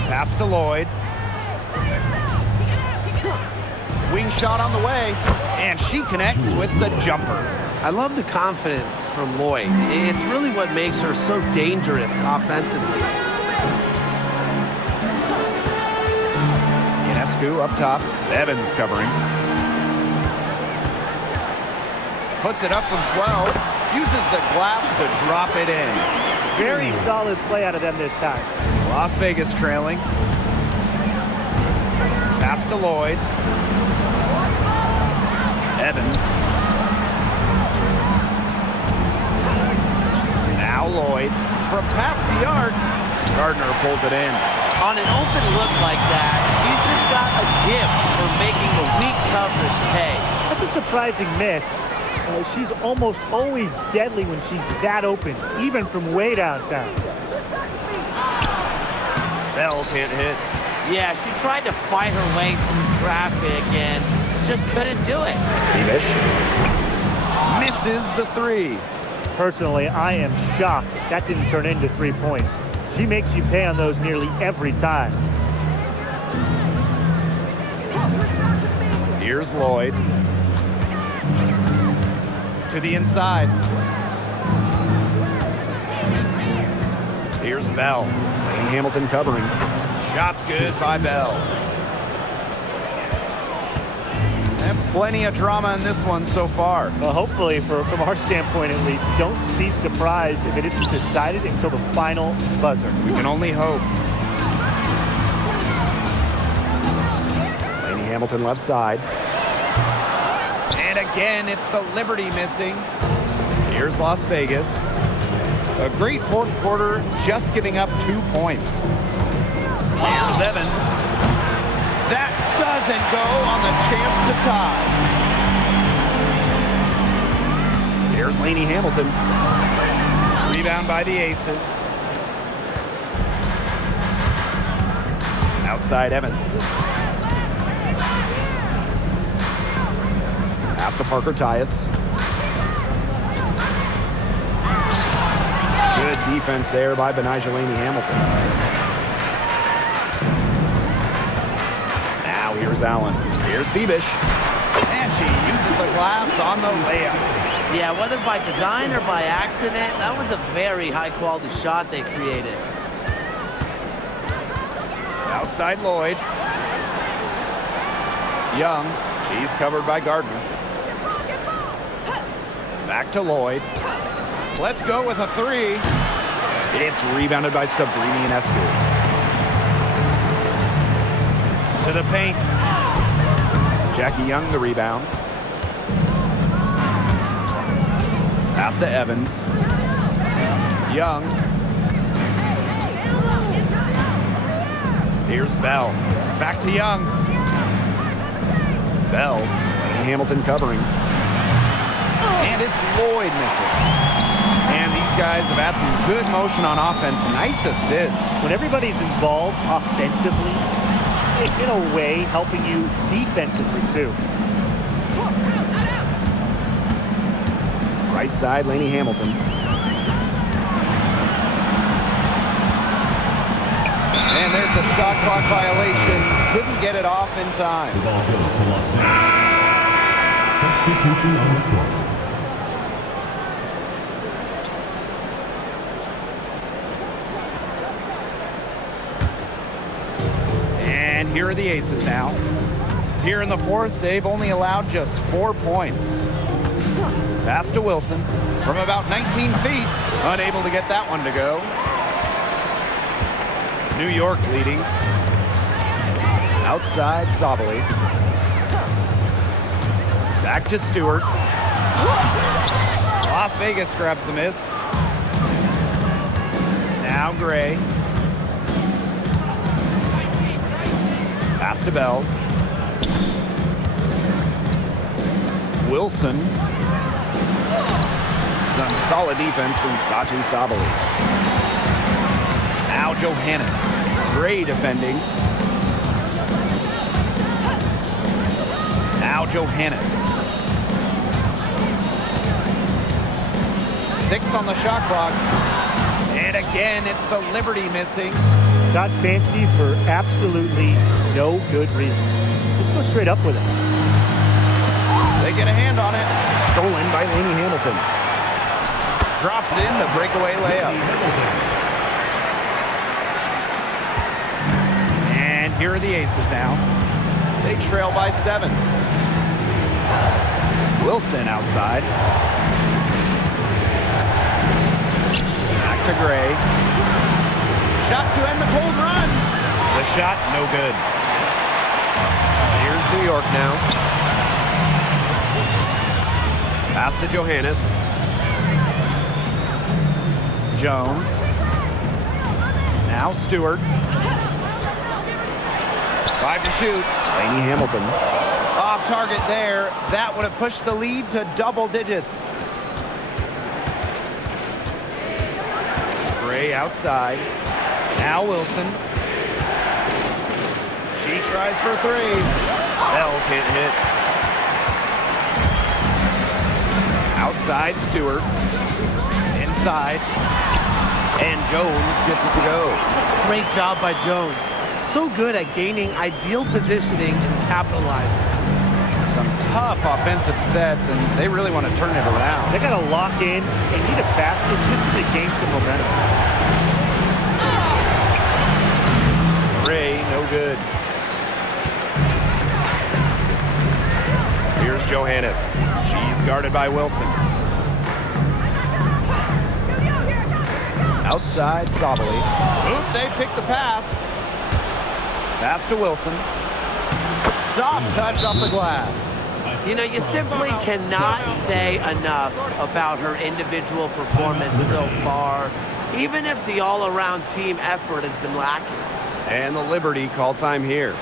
Pass to Lloyd. Wing shot on the way. And she connects with the jumper. I love the confidence from Lloyd. It's really what makes her so dangerous offensively. Ionescu up top. Evans covering. Puts it up from 12. Uses the glass to drop it in. Very solid play out of them this time. Las Vegas trailing. Pass to Lloyd. Evans. Now Lloyd from past the arc. Gardner pulls it in. On an open look like that, she's just got a gift for making the weak coverage pay. That's a surprising miss. She's almost always deadly when she's that open, even from way downtown. Bell can't hit. Yeah, she tried to fight her way through traffic and just couldn't do it. Beamish Misses the three. Personally, I am shocked that didn't turn into 3 points. She makes you pay on those nearly every time. Here's Lloyd. To the inside. Here's Bell. Lane Hamilton covering. Shot's good by Bell. And plenty of drama in this one so far. Well, hopefully, from our standpoint at least, don't be surprised if it isn't decided until the final buzzer. We can only hope. Lane Hamilton left side. And again, it's the Liberty missing. Here's Las Vegas. A great fourth quarter, just giving up 2 points. Here's Evans. That doesn't go on the chance to tie. Here's Laney Hamilton. Rebound by the Aces. Outside Evans. Pass to Parker Tyus. Good defense there by Benijah Laney Hamilton. Now here's Allen. Here's Beamish. And she uses the glass on the layup. Yeah, whether by design or by accident, that was a very high-quality shot they created. Outside Lloyd. Young. She's covered by Gardner. Back to Lloyd. Let's go with a three. It's rebounded by Sabrini and Escu. To the paint. Jackie Young the rebound. Pass to Evans. Young. Here's Bell. Back to Young. Bell. Laney Hamilton covering. And it's Lloyd missing. And these guys have had some good motion on offense. Nice assists. When everybody's involved offensively, it's in a way helping you defensively too. Right side, Laney Hamilton. And there's a shot clock violation. Couldn't get it off in time. The ball goes to Las Vegas. Substitution on the court. And here are the Aces now. Here in the fourth, they've only allowed just 4 points. Pass to Wilson from about 19 feet. Unable to get that one to go. New York leading. Outside Sabali. Back to Stewart. Las Vegas grabs the miss. Now Gray. Pass to Bell. Wilson. Some solid defense from Satu Sabali. Now Johannes. Gray defending. Now Johannes. 6 on the shot clock. And again, it's the Liberty missing. Got fancy for absolutely no good reason. Just go straight up with it. They get a hand on it. Stolen by Laney Hamilton. Drops in the breakaway layup. And here are the Aces now. They trail by 7. Wilson outside. Back to Gray. Shot to end the cold run. The shot, no good. Here's New York now. Pass to Johannes. Jones. Now Stewart. 5 to shoot. Laney Hamilton. Off target there. That would have pushed the lead to double digits. Gray outside. Now Wilson. Tries for three. Bell can't hit. Outside, Stewart. Inside. And Jones gets it to go. Great job by Jones. So good at gaining ideal positioning and capitalizing. Some tough offensive sets, and they really want to turn it around. They got to lock in. They need a basket just to gain some momentum. Ray, no good. Here's Johannes. She's guarded by Wilson. Outside, Sabali. Oop, they pick the pass. Pass to Wilson. Soft touch off the glass. You know, you simply cannot say enough about her individual performance so far, even if the all-around team effort has been lacking. And the Liberty call time here.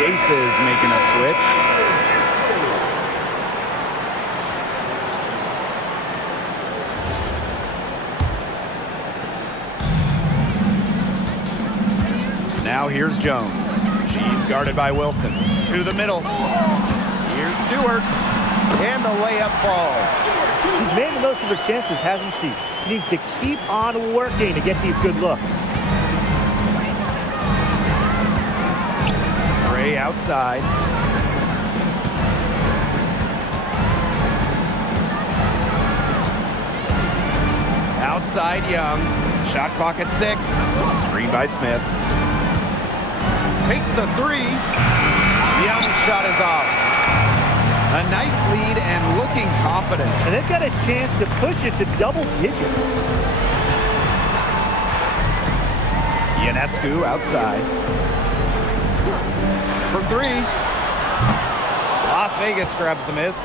Aces making a switch. Now here's Jones. She's guarded by Wilson. To the middle. Here's Stewart. And the layup falls. She's made the most of her chances, hasn't she? She needs to keep on working to get these good looks. Ray outside. Outside Young. Shot clock at 6. Screen by Smith. Takes the three. Young shot is off. A nice lead and looking confident. And they've got a chance to push it to double digits. Ionescu outside. For three. Las Vegas grabs the miss.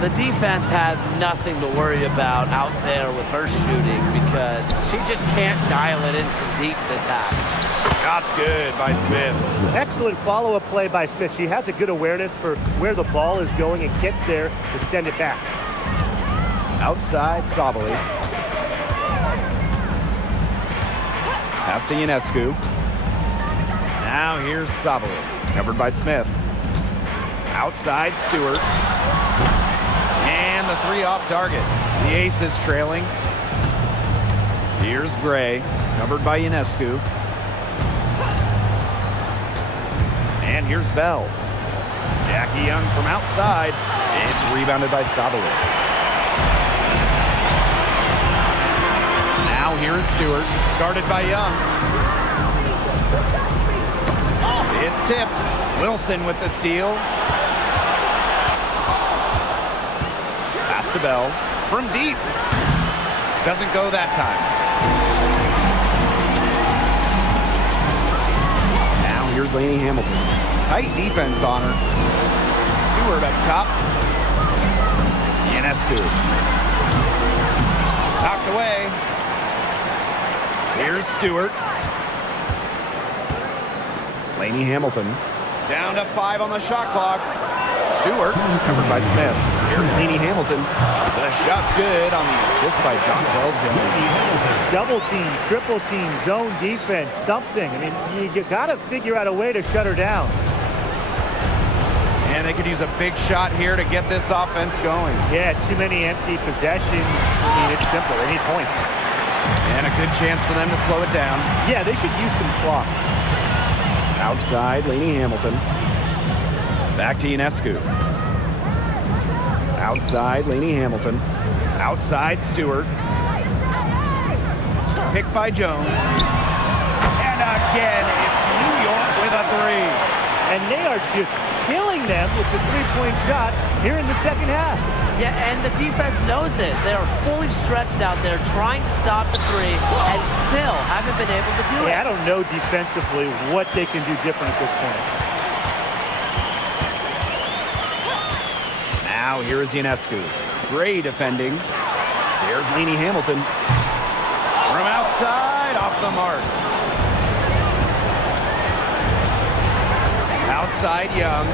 The defense has nothing to worry about out there with her shooting because she just can't dial it in from deep this half. Shot's good by Smith. Excellent follow-up play by Smith. She has a good awareness for where the ball is going and gets there to send it back. Outside Sabali. Pass to Ionescu. Now here's Sabali. Covered by Smith. Outside Stewart. And the three off target. The Aces trailing. Here's Gray. Covered by Ionescu. And here's Bell. Jackie Young from outside. It's rebounded by Sabali. Now here's Stewart. Guarded by Young. It's tipped. Wilson with the steal. Pass to Bell. From deep. Doesn't go that time. Now here's Lainey Hamilton. Tight defense on her. Stewart up top. Ionescu. Knocked away. Here's Stewart. Lainey Hamilton. Down to 5 on the shot clock. Stewart, covered by Smith. Here's Lainey Hamilton. The shot's good on the assist by Dontel Jones. Double team, triple team, zone defense, something. I mean, you got to figure out a way to shut her down. they could use a big shot here to get this offense going. Yeah, too many empty possessions. I mean, it's simple. They need points. And a good chance for them to slow it down. Yeah, they should use some clock. Outside, Lainey Hamilton. Back to Ionescu. Outside, Lainey Hamilton. Outside, Stewart. Picked by Jones. And again, it's New York with a three. And they are just killing them with the three-point shot here in the second half. Yeah, and the defense knows it. They are fully stretched out there trying to stop the three and still haven't been able to do it. Yeah, I don't know defensively what they can do different at this point. Now here is Ionescu. Great defending. There's Lainey Hamilton. From outside, off the mark. Outside Young.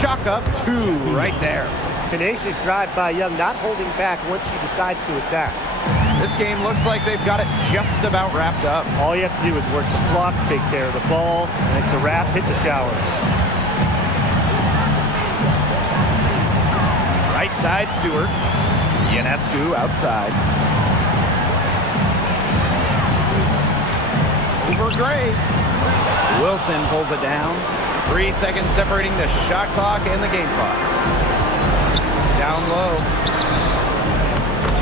Chalk up two right there. Tenacious drive by Young, not holding back once she decides to attack. This game looks like they've got it just about wrapped up. All you have to do is work the clock, take care of the ball, and it's a wrap. Hit the showers. Right side, Stewart. Ionescu outside. Over Gray. Wilson pulls it down. 3 seconds separating the shot clock and the game clock. Down low.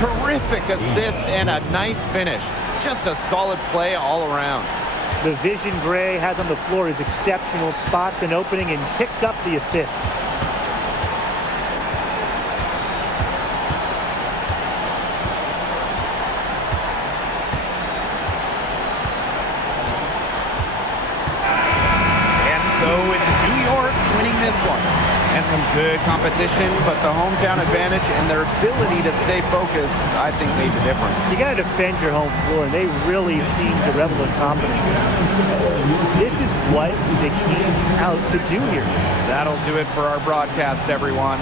Terrific assist and a nice finish. Just a solid play all around. The vision Gray has on the floor is exceptional. Spots an opening and picks up the assist. So it's New York winning this one. And some good competition, but the hometown advantage and their ability to stay focused, I think, made the difference. You got to defend your home floor, and they really seem to revel in confidence. This is what they came out to do here. That'll do it for our broadcast, everyone.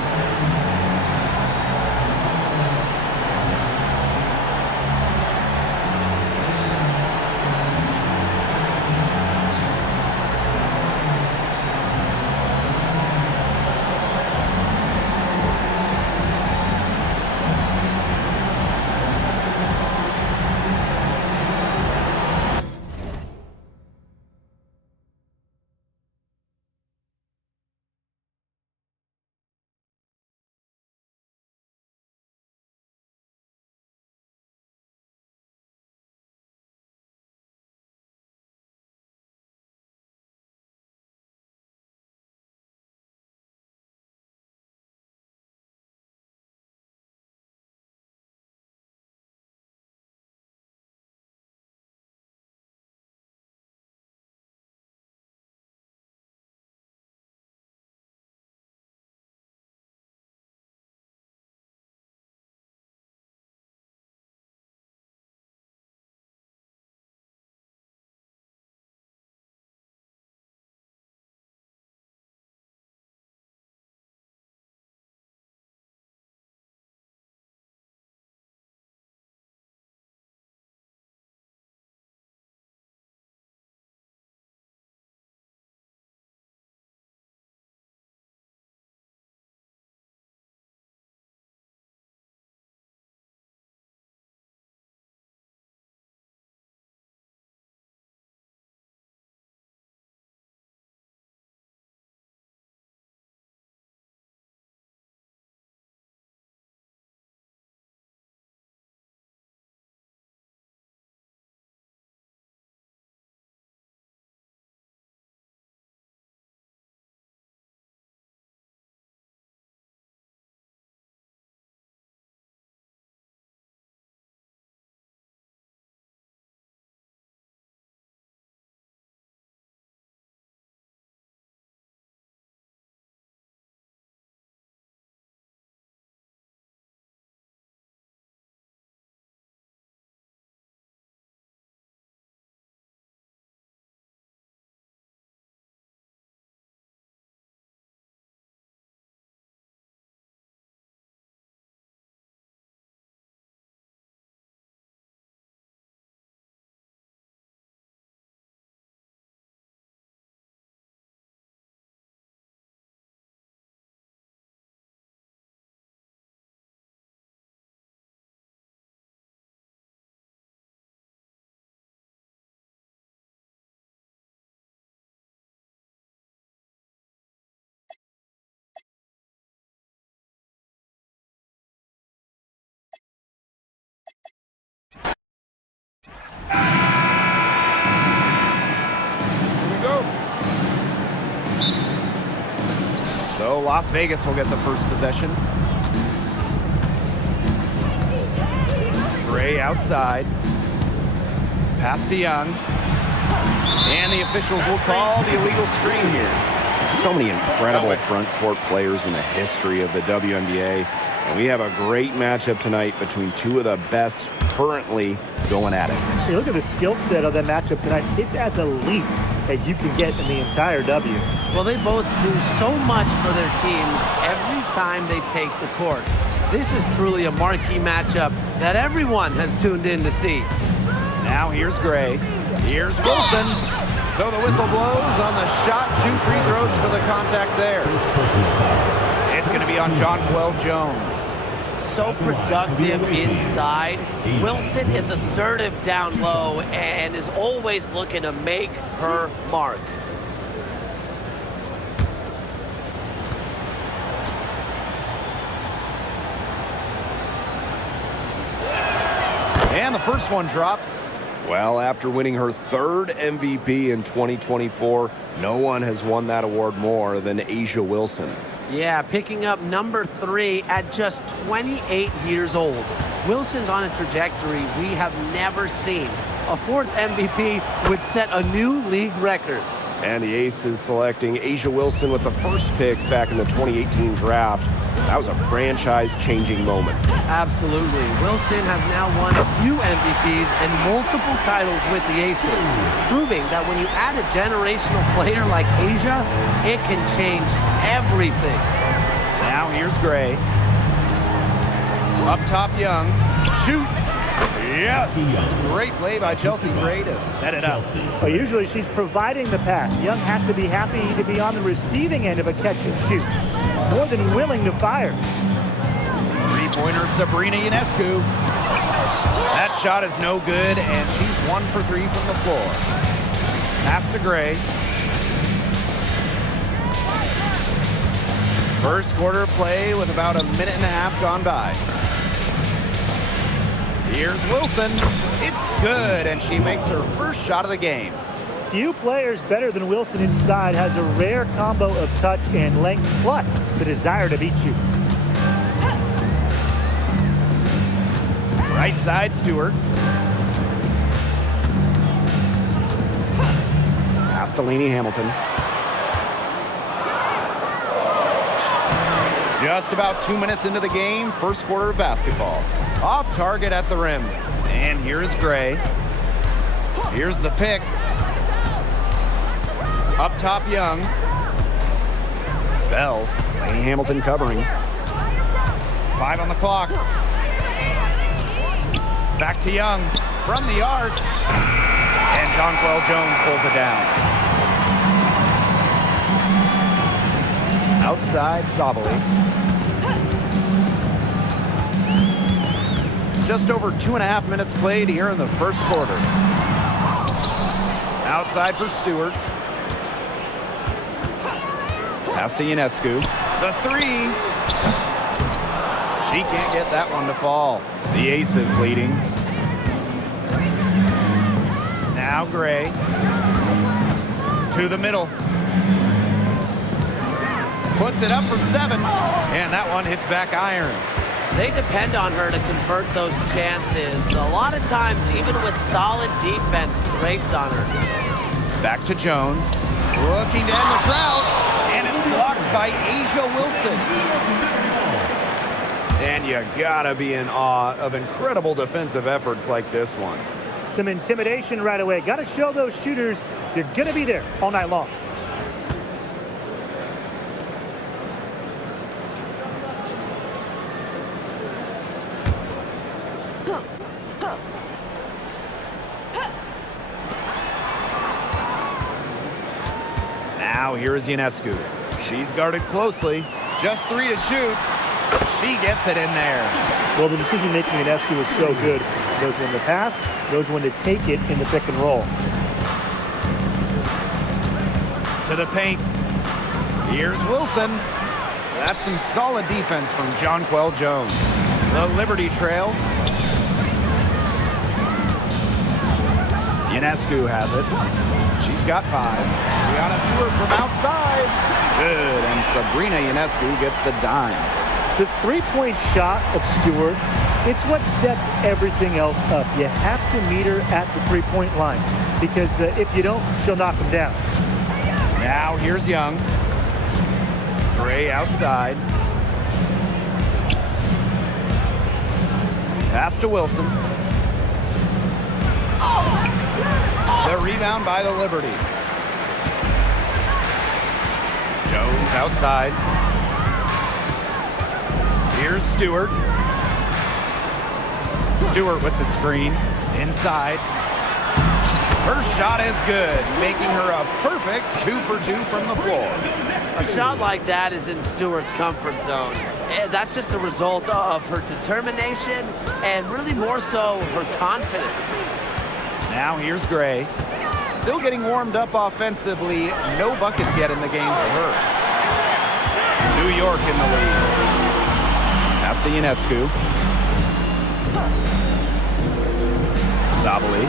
So Las Vegas will get the first possession. Gray outside. Pass to Young. And the officials will call the illegal screen here. So many incredible front court players in the history of the WNBA. And we have a great matchup tonight between two of the best currently going at it. Hey, look at the skill set of that matchup tonight. It's as elite as you can get in the entire W. Well, they both do so much for their teams every time they take the court. This is truly a marquee matchup that everyone has tuned in to see. Now here's Gray. Here's Wilson. So the whistle blows on the shot. 2 free throws for the contact there. It's going to be on Jonquel Jones. So productive inside. Wilson is assertive down low and is always looking to make her mark. And the first one drops. Well, after winning her 3rd MVP in 2024, no one has won that award more than A'ja Wilson. Yeah, picking up number 3 at just 28 years old. Wilson's on a trajectory we have never seen. A 4th MVP would set a new league record. And the Aces selecting A'ja Wilson with the first pick back in the 2018 draft. That was a franchise-changing moment. Absolutely. Wilson has now won a few MVPs and multiple titles with the Aces, proving that when you add a generational player like A'ja, it can change everything. Now here's Gray. Up top, Young. Shoots. Yes. Great play by Chelsea Gray to set it up. Well, usually she's providing the pass. Young has to be happy to be on the receiving end of a catch and shoot. More than willing to fire. Three-pointer Sabrina Ionescu. That shot is no good, and she's 1 for 3 from the floor. Pass to Gray. First quarter play with about a minute and a half gone by. Here's Wilson. It's good, and she makes her first shot of the game. Few players better than Wilson inside, has a rare combo of touch and length, plus the desire to beat you. Right side, Stewart. Pass to Lainey Hamilton. Just about 2 minutes into the game, first quarter of basketball. Off target at the rim. And here's Gray. Here's the pick. Up top, Young. Bell. Lainey Hamilton covering. 5 on the clock. Back to Young. From the arc. And Jonquel Jones pulls it down. Outside, Sabali. Just over 2.5 minutes played here in the first quarter. Outside for Stewart. Pass to Ionescu. The 3. She can't get that one to fall. The Aces leading. Now Gray. To the middle. Puts it up from 7. And that one hits back iron. They depend on her to convert those chances. A lot of times, even with solid defense draped on her. Back to Jones. Looking to end the drought. And it's blocked by A'ja Wilson. And you gotta be in awe of incredible defensive efforts like this one. Some intimidation right away. Got to show those shooters you're going to be there all night long. Now here's Ionescu. She's guarded closely. Just 3 to shoot. She gets it in there. Well, the decision making in Ionescu was so good. Knows when to pass, knows when to take it in the pick and roll. To the paint. Here's Wilson. That's some solid defense from Jonquel Jones. The Liberty Trail. Ionescu has it. She's got 5. Brianna Stewart from outside. Good, and Sabrina Ionescu gets the dime. The three-point shot of Stewart, it's what sets everything else up. You have to meet her at the three-point line because if you don't, she'll knock them down. Now here's Young. Gray outside. Pass to Wilson. The rebound by the Liberty. Jones outside. Here's Stewart. Stewart with the screen. Inside. Her shot is good, making her a perfect 2 for 2 from the floor. A shot like that is in Stewart's comfort zone. And that's just a result of her determination and really more so her confidence. Now here's Gray. Still getting warmed up offensively. No buckets yet in the game for her. New York in the lead. Pass to Ionescu. Sabali.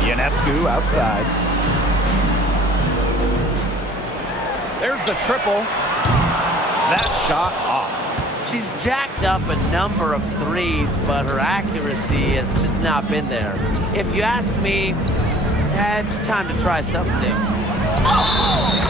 Ionescu outside. There's the triple. That shot off. She's jacked up a number of threes, but her accuracy has just not been there. If you ask me, it's time to try something new.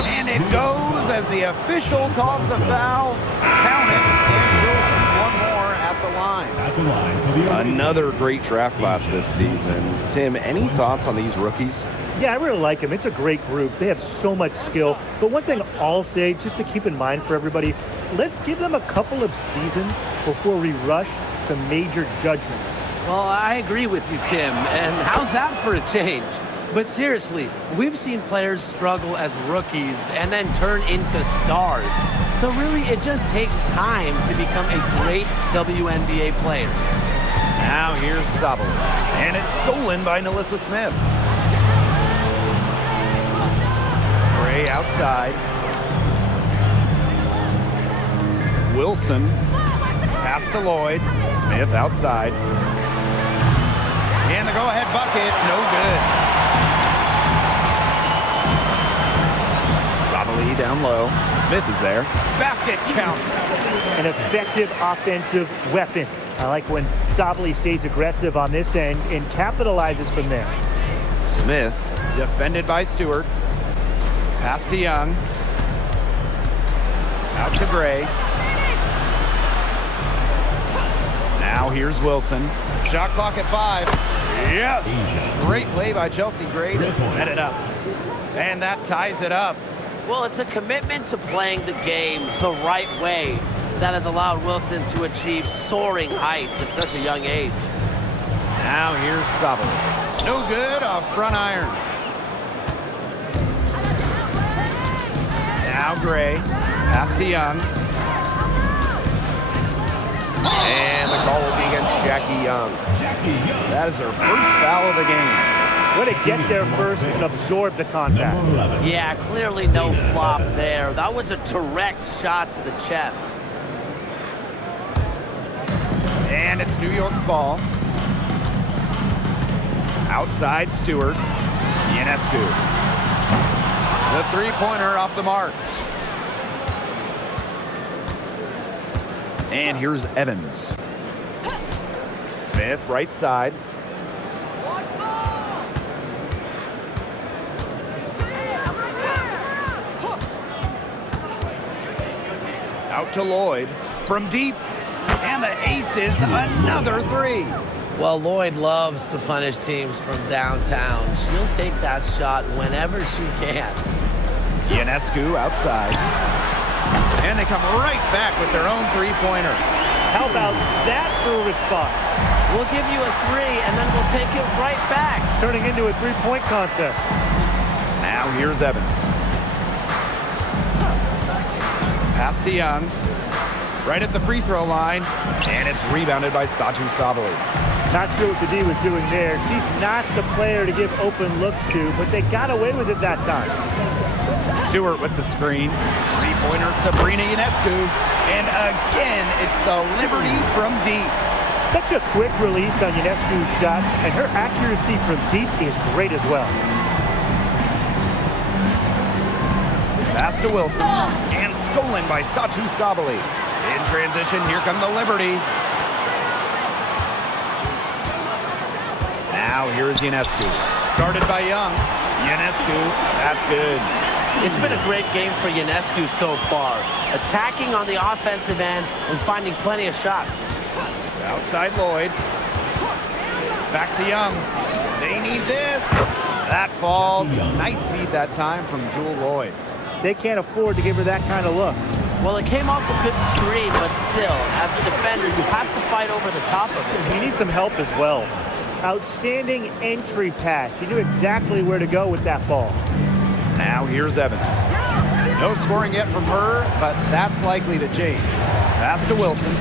And it goes as the official calls the foul. Count it. And Wilson one more at the line. At the line for the Another great draft class this season. Tim, any thoughts on these rookies? Yeah, I really like them. It's a great group. They have so much skill. But one thing I'll say, just to keep in mind for everybody, let's give them a couple of seasons before we rush to major judgments. Well, I agree with you, Tim. And how's that for a change? But seriously, we've seen players struggle as rookies and then turn into stars. So really, it just takes time to become a great WNBA player. Now here's Sabali. And it's stolen by Nalissa Smith. Gray outside. Wilson. Pass to Lloyd. Smith outside. And the go-ahead bucket, no good. Sabali down low. Smith is there. Basket counts. An effective offensive weapon. I like when Sabali stays aggressive on this end and capitalizes from there. Smith defended by Stewart. Pass to Young. Out to Gray. Now here's Wilson. Shot clock at 5. Yes! Great play by Chelsea Gray to set it up. And that ties it up. Well, it's a commitment to playing the game the right way that has allowed Wilson to achieve soaring heights at such a young age. Now here's Sabali. No good off front iron. Now Gray. Pass to Young. And the call will be against Jackie Young. That is her first foul of the game. Way to get there first and absorb the contact. Yeah, clearly no flop there. That was a direct shot to the chest. And it's New York's ball. Outside Stewart. Ionescu. The three-pointer off the mark. And here's Evans. Smith, right side. Out to Lloyd. From deep. And the aces, another three. Well, Lloyd loves to punish teams from downtown. She'll take that shot whenever she can. Ionescu outside. And they come right back with their own three-pointer. How about that for a response? We'll give you a 3, and then we'll take it right back. Turning into a three-point contest. Now here's Evans. Pass to Young. Right at the free throw line. And it's rebounded by Satu Sabali. Not sure what the D was doing there. She's not the player to give open looks to, but they got away with it that time. Stewart with the screen. Three-pointer Sabrina Ionescu. And again, it's the Liberty from deep. Such a quick release on Ionescu's shot, and her accuracy from deep is great as well. Pass Pass to Wilson. And stolen by Satu Sabali. In transition, here come the Liberty. Now here's Ionescu. Guarded by Young. Ionescu, that's good. It's been a great game for Ionescu so far. Attacking on the offensive end and finding plenty of shots. Outside Lloyd. Back to Young. They need this. That falls. Nice feed that time from Jewel Lloyd. They can't afford to give her that kind of look. Well, it came off a good screen, but still, as a defender, you have to fight over the top of it. You need some help as well. Outstanding entry pass. He knew exactly where to go with that ball. Now here's Evans. No scoring yet from her, but that's likely to change. Pass to Wilson.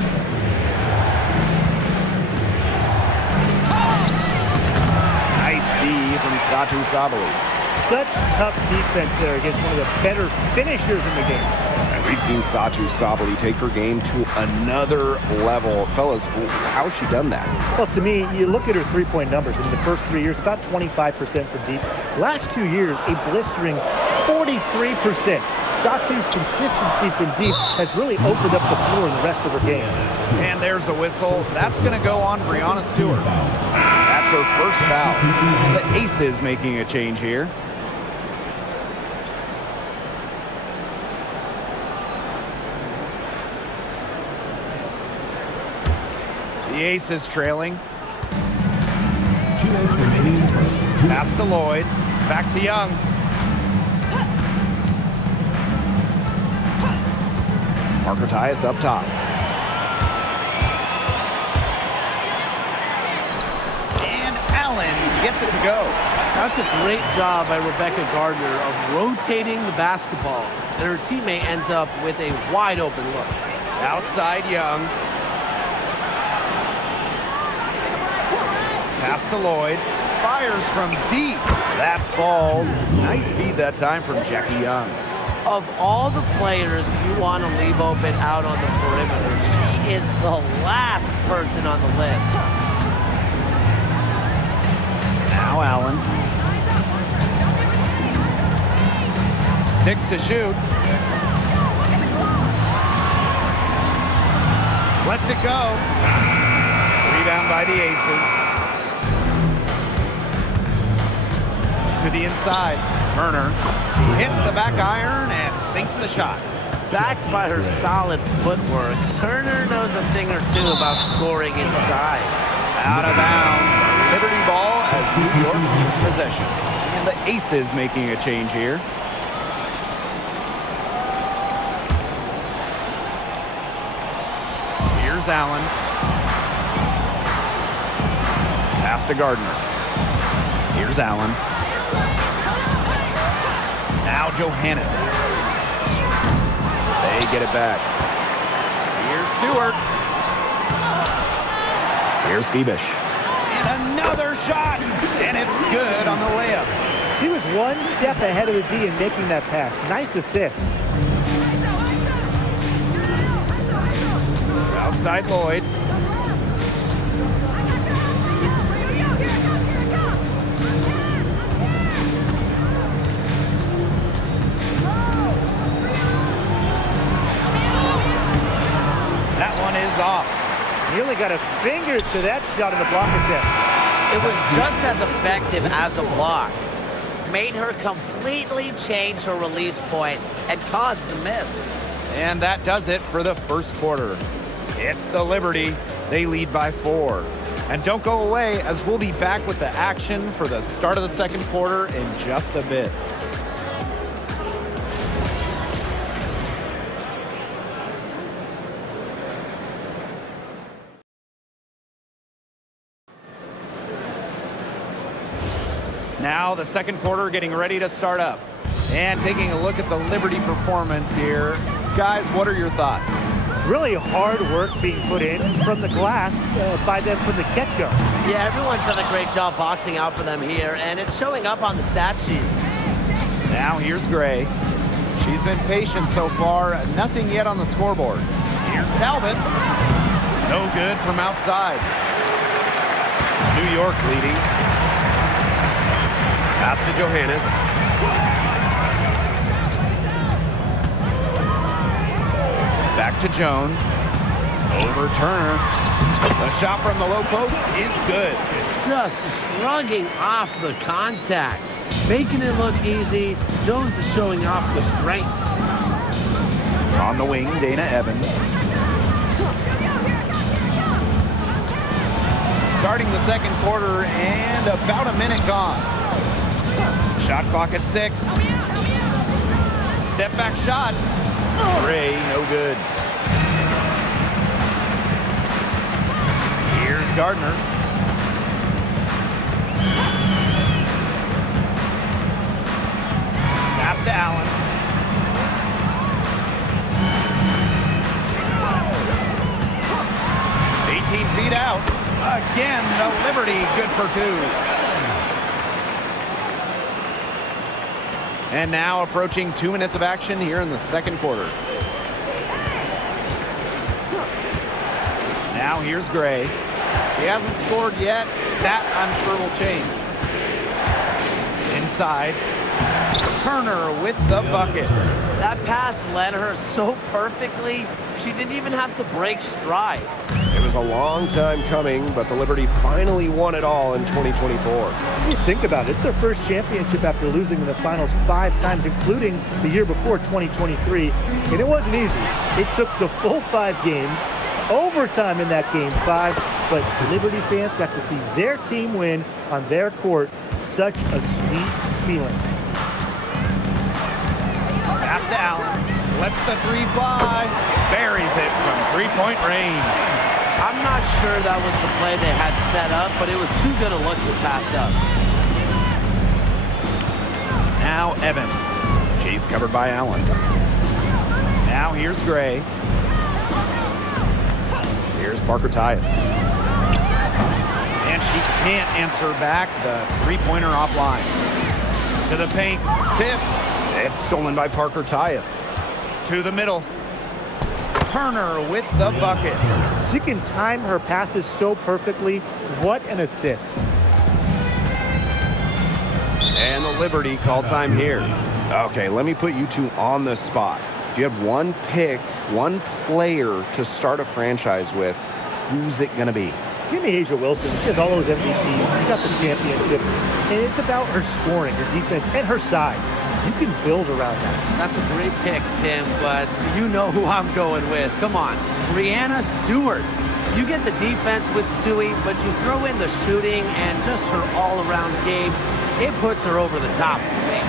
Nice D from Satu Sabali. Such tough defense there against one of the better finishers in the game. And we've seen Satu Sabali take her game to another level. Fellas, how has she done that? Well, to me, you look at her three-point numbers. In the first 3 years, about 25% from deep. Last 2 years, a blistering 43%. Satu's consistency from deep has really opened up the floor in the rest of her game. And there's a whistle. That's going to go on Breonna Stewart. That's her first foul. The Aces making a change here. The Aces trailing. 2 minutes remaining in the first. Pass to Lloyd. Back to Young. Marker Tyus up top. And Allen gets it to go. That's a great job by Rebecca Gardner of rotating the basketball. And her teammate ends up with a wide open look. Outside Young. Pass to Lloyd. Fires from deep. That falls. Nice feed that time from Jackie Young. Of all the players you want to leave open out on the perimeter, she is the last person on the list. Now Allen. 6 to shoot. Lets it go. Rebound by the Aces. To the inside. Turner hits the back iron and sinks the shot. Backed by her solid footwork, Turner knows a thing or two about scoring inside. Out of bounds. Liberty ball as New York keeps possession. And the Aces making a change here. Here's Allen. Pass to Gardner. Here's Allen. Now Johannes. They get it back. Here's Stewart. Here's Phoebish. And another shot. And it's good on the layup. He was one step ahead of the D in making that pass. Nice assist. Outside Lloyd. That one is off. He only got a finger to that shot in the block attempt. It was just as effective as a block. Made her completely change her release point and caused the miss. And that does it for the first quarter. It's the Liberty. They lead by 4. And don't go away, as we'll be back with the action for the start of the second quarter in just a bit. Now the second quarter getting ready to start up. And taking a look at the Liberty performance here. Guys, what are your thoughts? Really hard work being put in from the glass by them from the get-go. Yeah, everyone's done a great job boxing out for them here, and it's showing up on the stat sheet. Now here's Gray. She's been patient so far. Nothing yet on the scoreboard. Here's Talbot. No good from outside. New York leading. Pass to Johannes. to Jones. Over Turner. The shot from the low post is good. Just shrugging off the contact. Making it look easy. Jones is showing off the strength. On the wing, Dana Evans. Starting the second quarter and about a minute gone. Shot clock at 6. Step back shot. Gray, no good. Here's Gardner. Pass to Allen. Feet out. Again, the Liberty good for 2. And now approaching 2 minutes of action here in the second quarter. Now here's Gray. He hasn't scored yet. That, I'm sure, will change. Inside. Turner with the bucket. That pass led her so perfectly, she didn't even have to break stride. It was a long time coming, but the Liberty finally won it all in 2024. When you think about it, it's their first championship after losing in the finals 5 times, including the year before, 2023. And it wasn't easy. It took the full 5 games, overtime in that game 5, but Liberty fans got to see their team win on their court. Such a sweet feeling. Pass to Allen. Lets the 3 fly. Buries it from 3-point range. I'm not sure that was the play they had set up, but it was too good a look to pass up. Now Evans. She's covered by Allen. Now here's Gray. Here's Parker Tyus. And she can't answer back the 3-pointer offline. To the paint. Tip. It's stolen by Parker Tyus. To the middle. Turner with the bucket. She can time her passes so perfectly. What an assist. And the Liberty call time here. Okay, let me put you two on the spot. If you had one pick, one player to start a franchise with, who's it going to be? Give me Asia Wilson. She has all those MVPs. She got the championships. And it's about her scoring, her defense, and her size. You can build around that. That's a great pick, Tim, but you know who I'm going with. Come on, Brianna Stewart. You get the defense with Stewie, but you throw in the shooting and just her all-around game. It puts her over the top for me.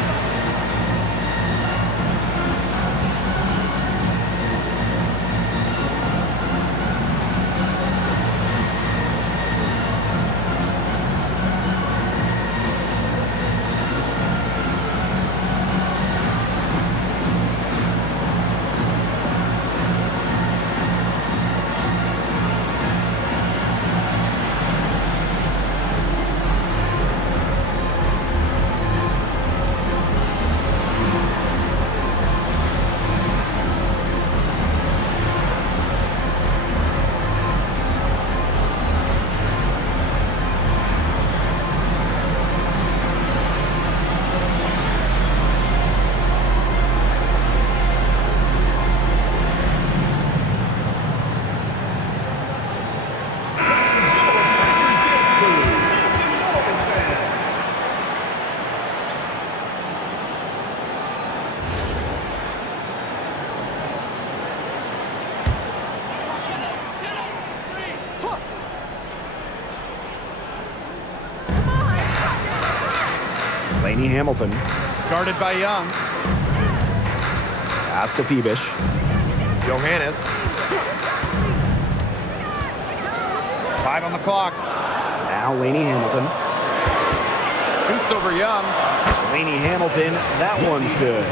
Lainey Hamilton. Guarded by Young. Pass to Phoebish. Johannes. 5 on the clock. Now Lainey Hamilton. Shoots over Young. Lainey Hamilton, that one's good.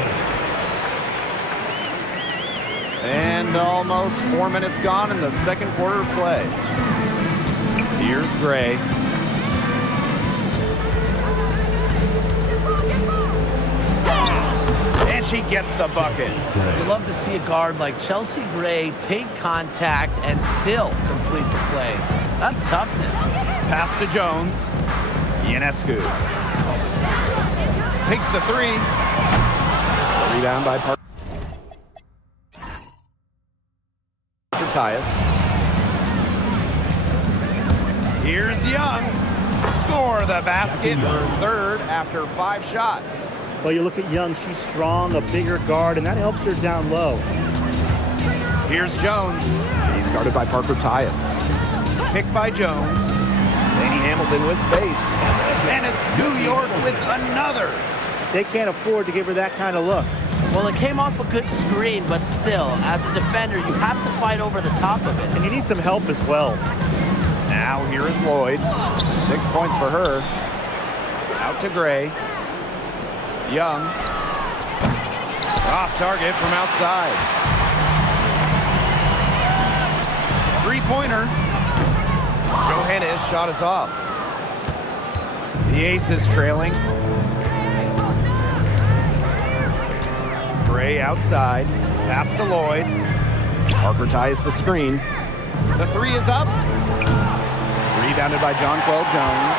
And almost 4 minutes gone in the second quarter of play. Here's Gray. And she gets the bucket. You love to see a guard like Chelsea Gray take contact and still complete the play. That's toughness. Pass to Jones. Ionescu. Takes the 3. Rebound by Parker. Parker Tyus. Here's Young. Score the basket, her third after 5 shots. Well, you look at Young, she's strong, a bigger guard, and that helps her down low. Here's Jones. He's guarded by Parker Tyus. Picked by Jones. Laney Hamilton with space. And it's New York with another. They can't afford to give her that kind of look. Well, it came off a good screen, but still, as a defender, you have to fight over the top of it. And you need some help as well. Now here is Lloyd. 6 points for her. Out to Gray. Young. Off target from outside. 3-pointer. Johannes shot is off. The Aces trailing. Gray outside. Pass to Lloyd. Parker Tyus the screen. The 3 is up. Rebounded by Jonquel Jones.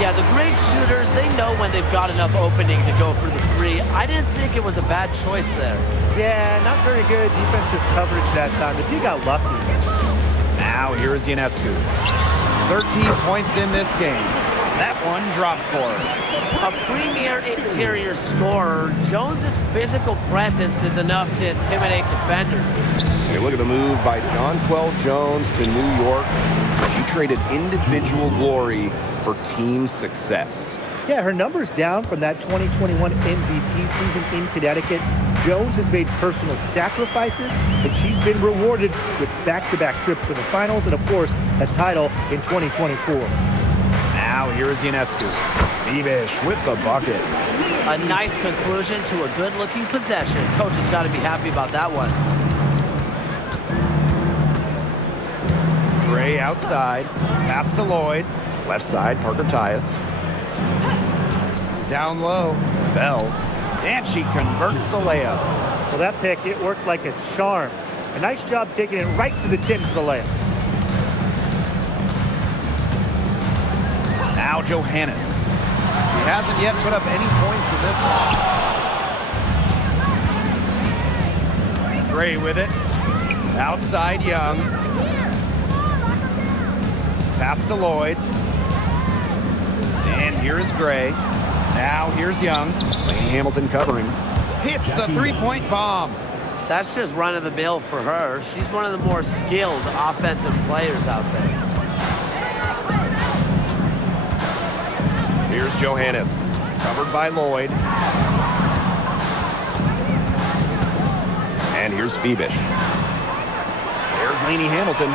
Yeah, the great shooters, they know when they've got enough opening to go for the 3. I didn't think it was a bad choice there. Yeah, not very good defensive coverage that time. The team got lucky. Now here is Ionescu. 13 points in this game. That one drops for her. A premier interior scorer, Jones's physical presence is enough to intimidate defenders. Hey, look at the move by Jonquel Jones to New York. She traded individual glory for team success. Yeah, her numbers down from that 2021 MVP season in Connecticut. Jones has made personal sacrifices, but she's been rewarded with back-to-back trips to the finals and, of course, a title in 2024. Now here is Ionescu. Bebish with the bucket. A nice conclusion to a good-looking possession. Coach has got to be happy about that one. Gray outside. Pass to Lloyd. Left side, Parker Tyus. Down low. Bell. And she converts the layup. Well, that pick, it worked like a charm. A nice job taking it right to the tin for the layup. Now Johannes. She hasn't yet put up any points in this one. Gray with it. Outside Young. Pass to Lloyd. And here's Gray. Now here's Young. Laney Hamilton covering. Hits the 3-point bomb. That's just run-of-the-mill for her. She's one of the more skilled offensive players out there. Here's Johannes. Covered by Lloyd. And here's Bebish. There's Laney Hamilton.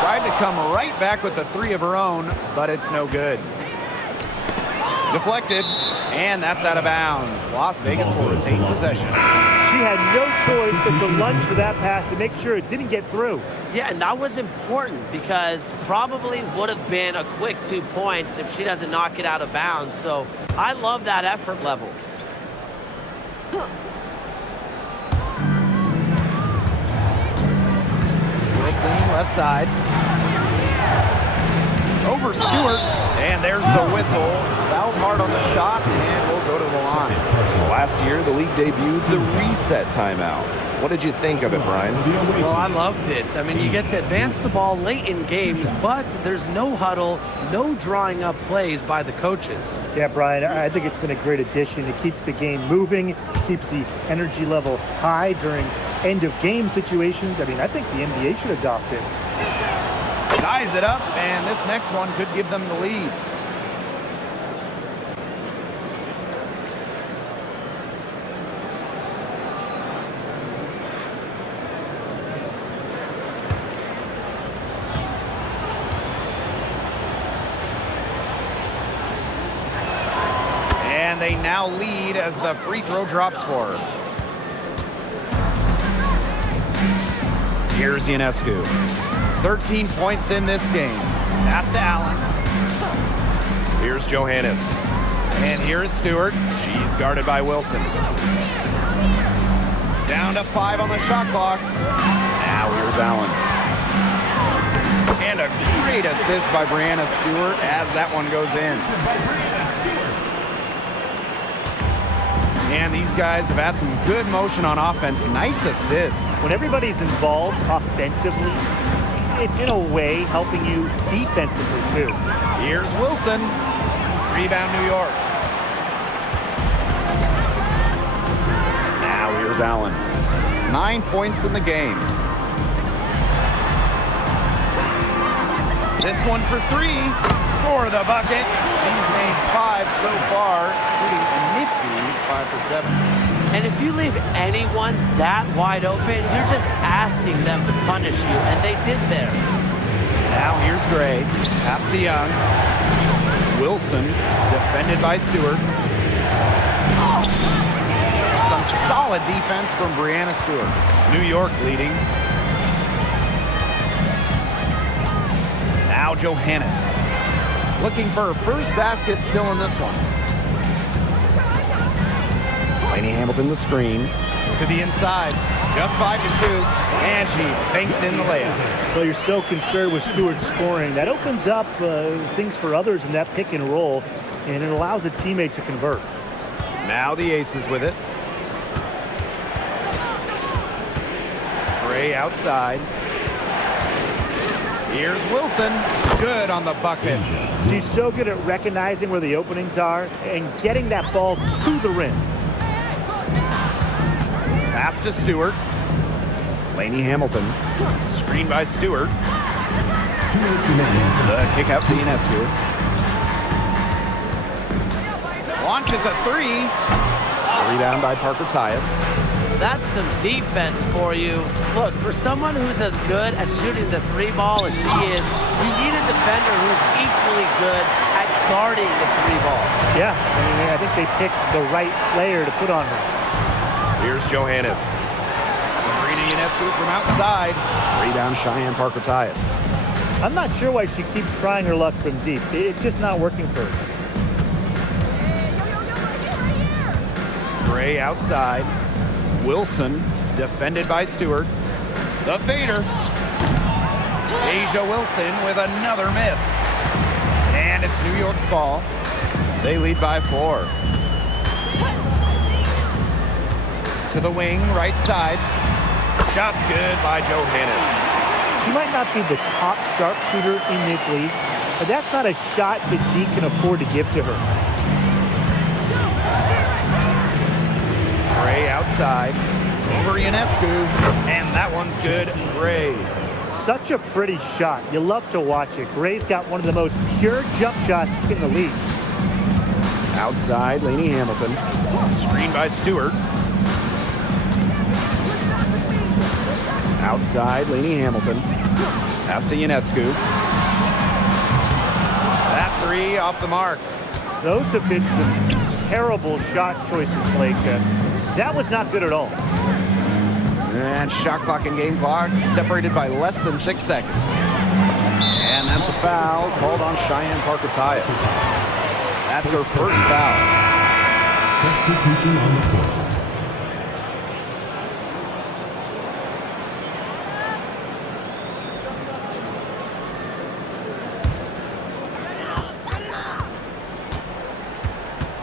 Tried to come right back with the 3 of her own, but it's no good. Deflected, and that's out of bounds. Las Vegas will retain possession. She had no choice but to lunge for that pass to make sure it didn't get through. Yeah, and that was important because probably would have been a quick 2 points if she doesn't knock it out of bounds. So I love that effort level. Wilson, left side. Over Stewart, and there's the whistle. Fouled hard on the shot, and we'll go to the line. Last year, the league debuted the reset timeout. What did you think of it, Brian? Well, I loved it. I mean, you get to advance the ball late in games, but there's no huddle, no drawing up plays by the coaches. Yeah, Brian, I think it's been a great addition. It keeps the game moving, keeps the energy level high during end-of-game situations. I mean, I think the NBA should adopt it. Ties it up, and this next one could give them the lead. And they now lead as the free throw drops for her. Here's Ionescu. 13 points in this game. Pass to Allen. Here's Johannes. And here's Stewart. She's guarded by Wilson. Down to 5 on the shot clock. Now here's Allen. And a great assist by Brianna Stewart as that one goes in. And these guys have had some good motion on offense. Nice assists. When everybody's involved offensively, it's in a way helping you defensively too. Here's Wilson. Rebound, New York. Now here's Allen. 9 points in the game. This one for three. Score the bucket. He's made 5 so far, including a nifty 5 for 7. And if you leave anyone that wide open, you're just asking them to punish you, and they did there. Now here's Gray. Pass to Young. Wilson, defended by Stewart. Some solid defense from Brianna Stewart. New York leading. Now Johannes. Looking for her first basket still in this one. Lainey Hamilton the screen. To the inside. Just 5 to shoot. And she banks in the layup. Well, you're so concerned with Stewart scoring. That opens up things for others in that pick and roll, and it allows a teammate to convert. Now the Aces with it. Gray outside. Here's Wilson. Good on the bucket. She's so good at recognizing where the openings are and getting that ball to the rim. Pass to Stewart. Lainey Hamilton. Screen by Stewart. 2 minutes remaining. The kick out to Ionescu. Launches a three. Rebound by Parker Tyus. That's some defense for you. Look, for someone who's as good at shooting the three ball as she is, you need a defender who's equally good at guarding the three ball. Yeah, I think they picked the right player to put on her. Here's Johannes. Sabrina Ionescu from outside. Rebound Cheyenne Parker Tyus. I'm not sure why she keeps trying her luck from deep. It's just not working for her. Gray outside. Wilson, defended by Stewart. The fader. Asia Wilson with another miss. And it's New York's ball. They lead by 4. To the wing, right side. Shot's good by Johannes. She might not be the top sharpshooter in this league, but that's not a shot that D can afford to give to her. Gray outside. Over Ionescu. And that one's good. Gray. Such a pretty shot. You love to watch it. Gray's got one of the most pure jump shots in the league. Outside, Lainey Hamilton. Screen by Stewart. Outside, Lainey Hamilton. Pass to Ionescu. That three off the mark. Those have been some terrible shot choices, Blake. That was not good at all. And shot clock and game clock separated by less than 6 seconds. And that's a foul called on Cheyenne Parker Tyus. That's her first foul. Substitution on the court.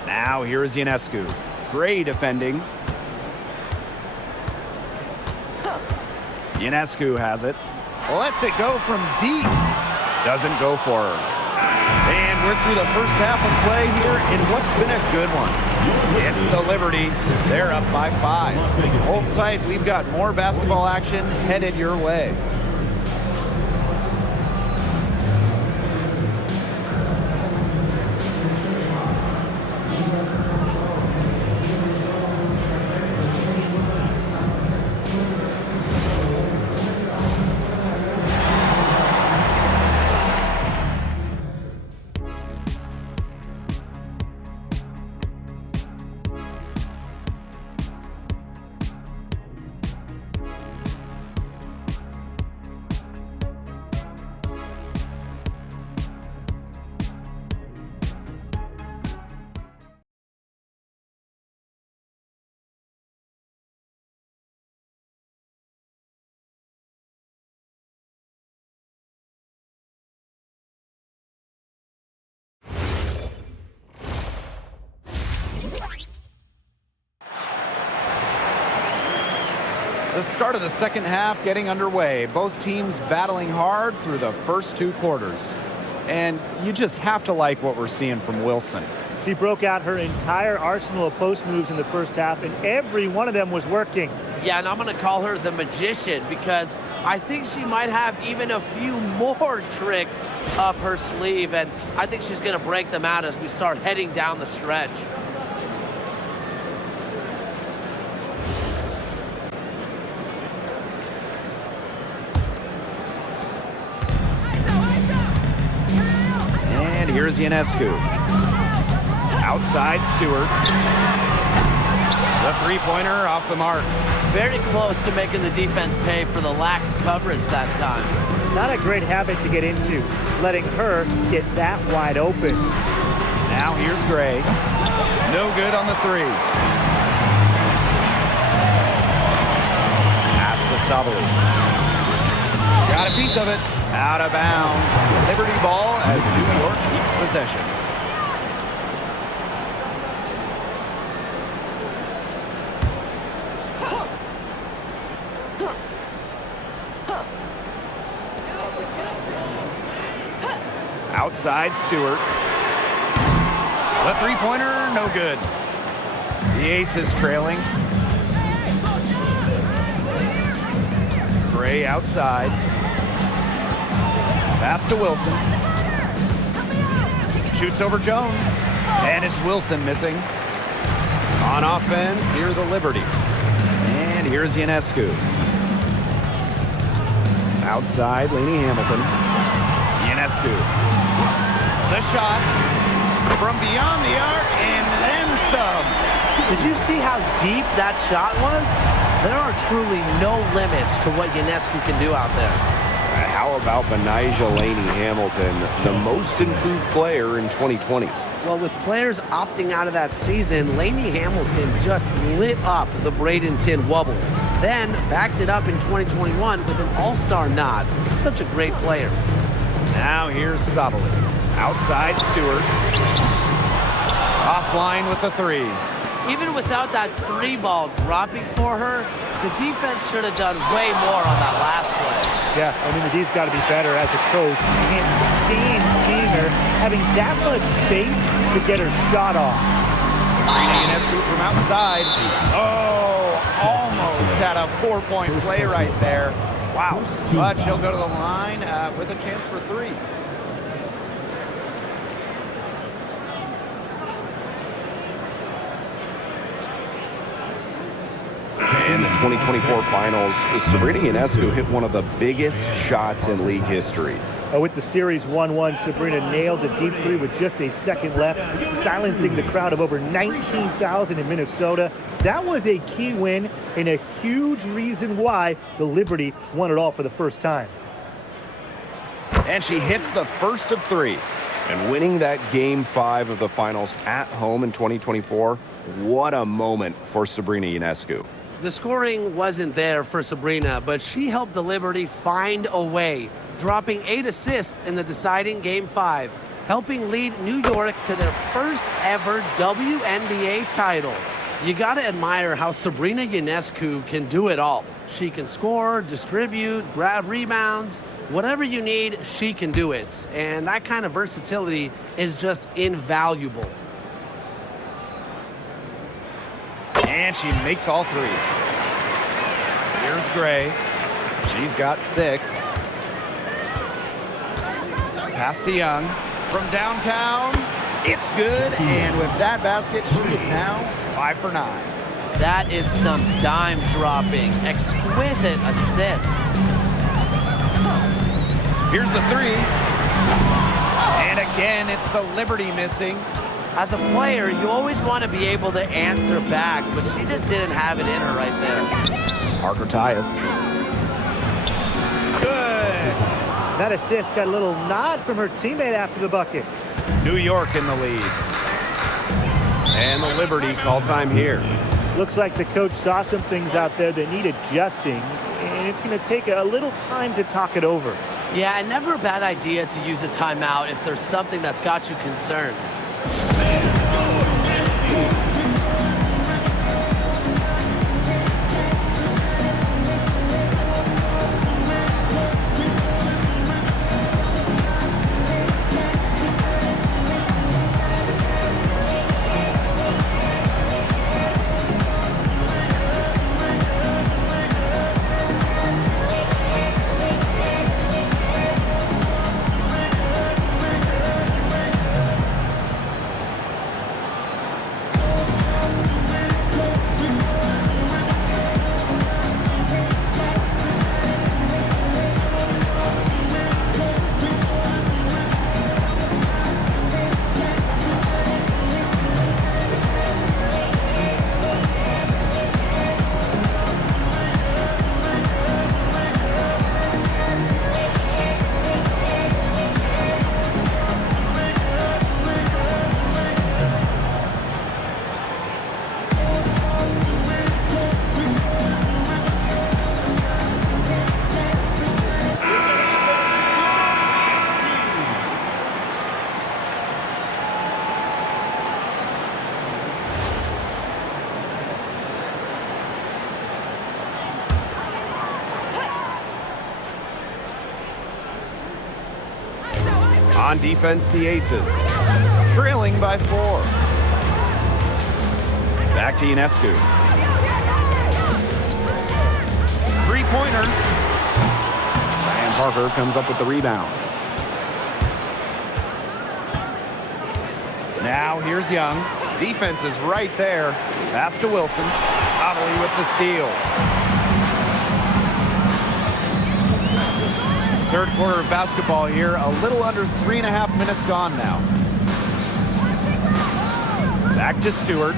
Now here is Ionescu. Gray defending. Ionescu has it. Lets it go from deep. Doesn't go for her. And we're through the first half of play here in what's been a good one. It's the Liberty. They're up by 5. Hold tight. We've got more basketball action headed your way. The start of the second half getting underway. Both teams battling hard through the first 2 quarters. And you just have to like what we're seeing from Wilson. She broke out her entire arsenal of post moves in the first half, and every one of them was working. Yeah, and I'm going to call her the magician because I think she might have even a few more tricks up her sleeve, and I think she's going to break them out as we start heading down the stretch. And here's Ionescu. Outside Stewart. The three-pointer off the mark. Very close to making the defense pay for the lax coverage that time. Not a great habit to get into, letting her get that wide open. Now here's Gray. No good on the 3. Pass to Sabali. Got a piece of it. Out of bounds. Liberty ball as New York keeps possession. Outside Stewart. The three-pointer, no good. The ace is trailing. Gray outside. Pass to Wilson. Shoots over Jones. And it's Wilson missing. On offense, here the Liberty. And here's Ionescu. Outside, Lainey Hamilton. Ionescu. The shot from beyond the arc and then some. Did you see how deep that shot was? There are truly no limits to what Ionescu can do out there. How about Benijah Lainey Hamilton, the most improved player in 2020? Well, with players opting out of that season, Lainey Hamilton just lit up the Bradenton Wubble. Then backed it up in 2021 with an all-star nod. Such a great player. Now here's Sabali. Outside Stewart. Offline with the 3. Even without that 3 ball dropping for her, the defense should have done way more on that last play. Yeah, I mean, the D's got to be better as a coach. Can't stand seeing her having that much space to get her shot off. Ionescu from outside. Oh, almost had a 4-point play right there. Wow. But she'll go to the line with a chance for 3. In the 2024 finals, Sabrina Ionescu hit one of the biggest shots in league history. With the series 1-1, Sabrina nailed a deep 3 with just a second left, silencing the crowd of over 19,000 in Minnesota. That was a key win and a huge reason why the Liberty won it all for the first time. And she hits the first of 3. And winning that Game 5 of the finals at home in 2024, what a moment for Sabrina Ionescu. The scoring wasn't there for Sabrina, but she helped the Liberty find a way, dropping 8 assists in the deciding Game 5, helping lead New York to their first ever WNBA title. You gotta admire how Sabrina Ionescu can do it all. She can score, distribute, grab rebounds, whatever you need, she can do it. And that kind of versatility is just invaluable. And she makes all 3. Here's Gray. She's got 6. Pass to Young. From downtown, it's good. And with that basket, she is now 5 for 9. That is some dime dropping, exquisite assist. Here's the 3. And again, it's the Liberty missing. As a player, you always want to be able to answer back, but she just didn't have it in her right there. Parker Tyus. Good. That assist got a little nod from her teammate after the bucket. New York in the lead. And the Liberty call time here. Looks like the coach saw some things out there that need adjusting, and it's going to take a little time to talk it over. Yeah, and never a bad idea to use a timeout if there's something that's got you concerned. On defense, the Aces. Trailing by 4. Back to Ionescu. Three-pointer. Cheyenne Parker comes up with the rebound. Now here's Young. Defense is right there. Pass to Wilson. Sabali with the steal. Third quarter of basketball here. A little under 3.5 minutes gone now. Back to Stewart.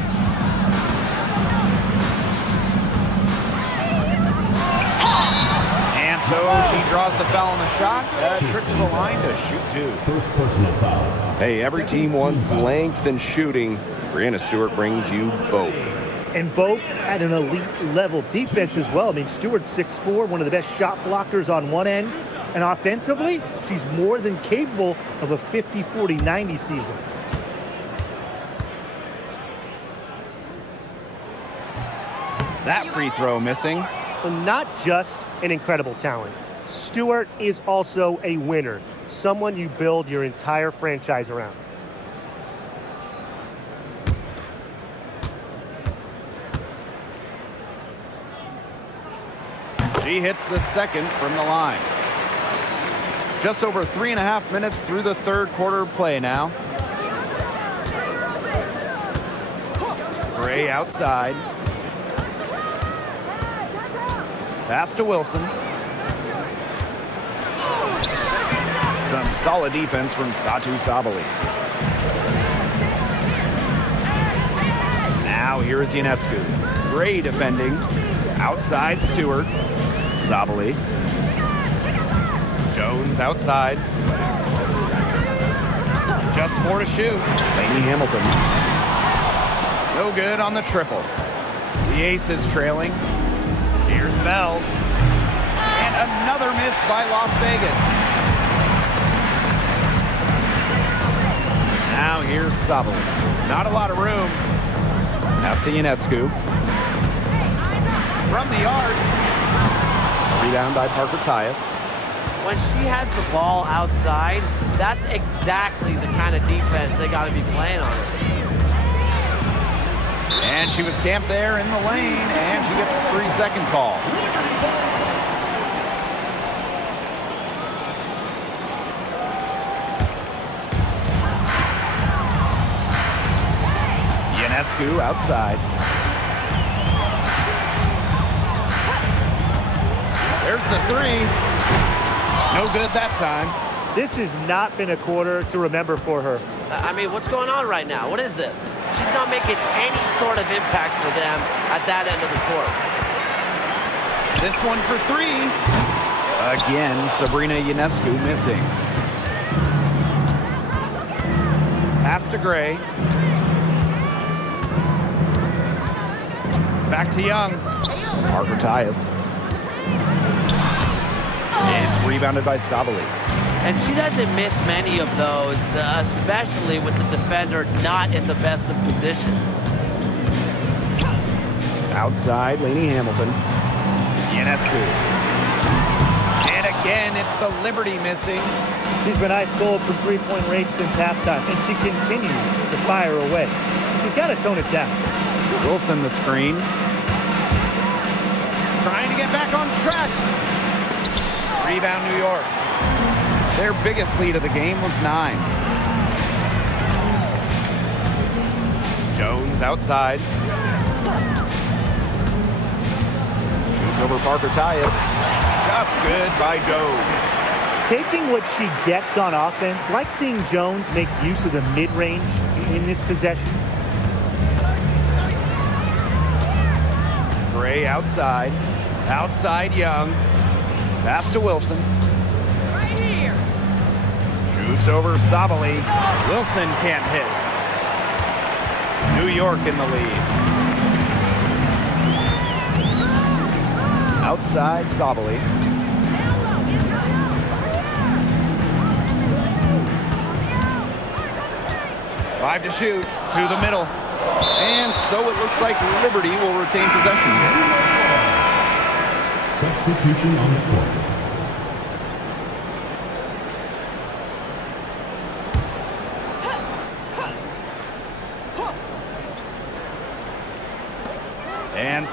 And so she draws the foul on the shot. Trip to the line to shoot 2. First personal foul. Hey, every team wants length and shooting. Brianna Stewart brings you both. And both at an elite level defense as well. I mean, Stewart's 6'4", one of the best shot blockers on one end. And offensively, she's more than capable of a 50-40-90 season. That free throw missing. But not just an incredible talent. Stewart is also a winner, someone you build your entire franchise around. She hits the second from the line. Just over 3.5 minutes through the third quarter of play now. Gray outside. Pass to Wilson. Some solid defense from Satu Sabali. Now here's Ionescu. Gray defending. Outside Stewart. Sabali. Jones outside. Just 4 to shoot. Lainey Hamilton. No good on the triple. The Aces trailing. Here's Bell. And another miss by Las Vegas. Now here's Sabali. Not a lot of room. Pass to Ionescu. From the arc. Rebound by Parker Tyus. When she has the ball outside, that's exactly the kind of defense they got to be playing on her. And she was camped there in the lane, and she gets a 3-second call. Ionescu outside. There's the 3. No good that time. This has not been a quarter to remember for her. I mean, what's going on right now? What is this? She's not making any sort of impact for them at that end of the court. This one for 3. Again, Sabrina Ionescu missing. Pass to Gray. Back to Young. Parker Tyus. It's rebounded by Sabali. And she doesn't miss many of those, especially with the defender not in the best of positions. Outside, Lainey Hamilton. Ionescu. And again, it's the Liberty missing. She's been ice cold from three-point range since halftime, and she continues to fire away. She's got to tone it down. Wilson the screen. Trying to get back on track. Rebound New York. Their biggest lead of the game was 9. Jones outside. Shoots over Parker Tyus. Shot's good by Jones. Taking what she gets on offense, like seeing Jones make use of the mid-range in this possession. Gray outside. Outside Young. Pass to Wilson. Right here. Shoots over Sabali. Wilson can't hit. New York in the lead. Outside Sabali. Five to shoot. To the middle. And so it looks like Liberty will retain possession here. Substitution on the court.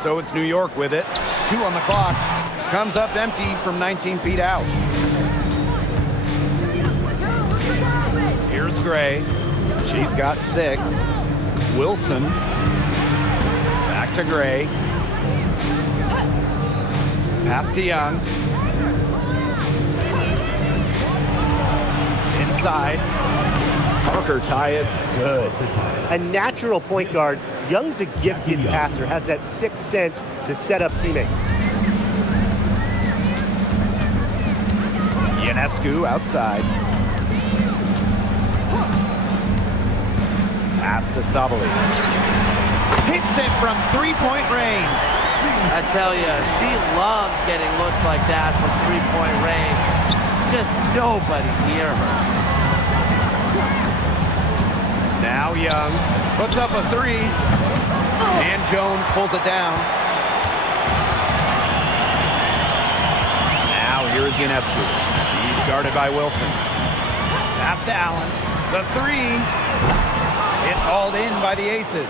so it's New York with it. 2 on the clock. Comes up empty from 19 feet out. Here's Gray. She's got 6. Wilson. Back to Gray. Pass to Young. Inside. Parker Tyus, good. A natural point guard. Young's a gifted passer, has that sixth sense to set up teammates. Ionescu outside. Pass to Sabali. Hits it from 3-point range. I tell you, she loves getting looks like that from 3-point range. Just nobody near her. Now Young puts up a 3. And Jones pulls it down. Now here's Ionescu. He's guarded by Wilson. Pass to Allen. The 3. It's hauled in by the Aces.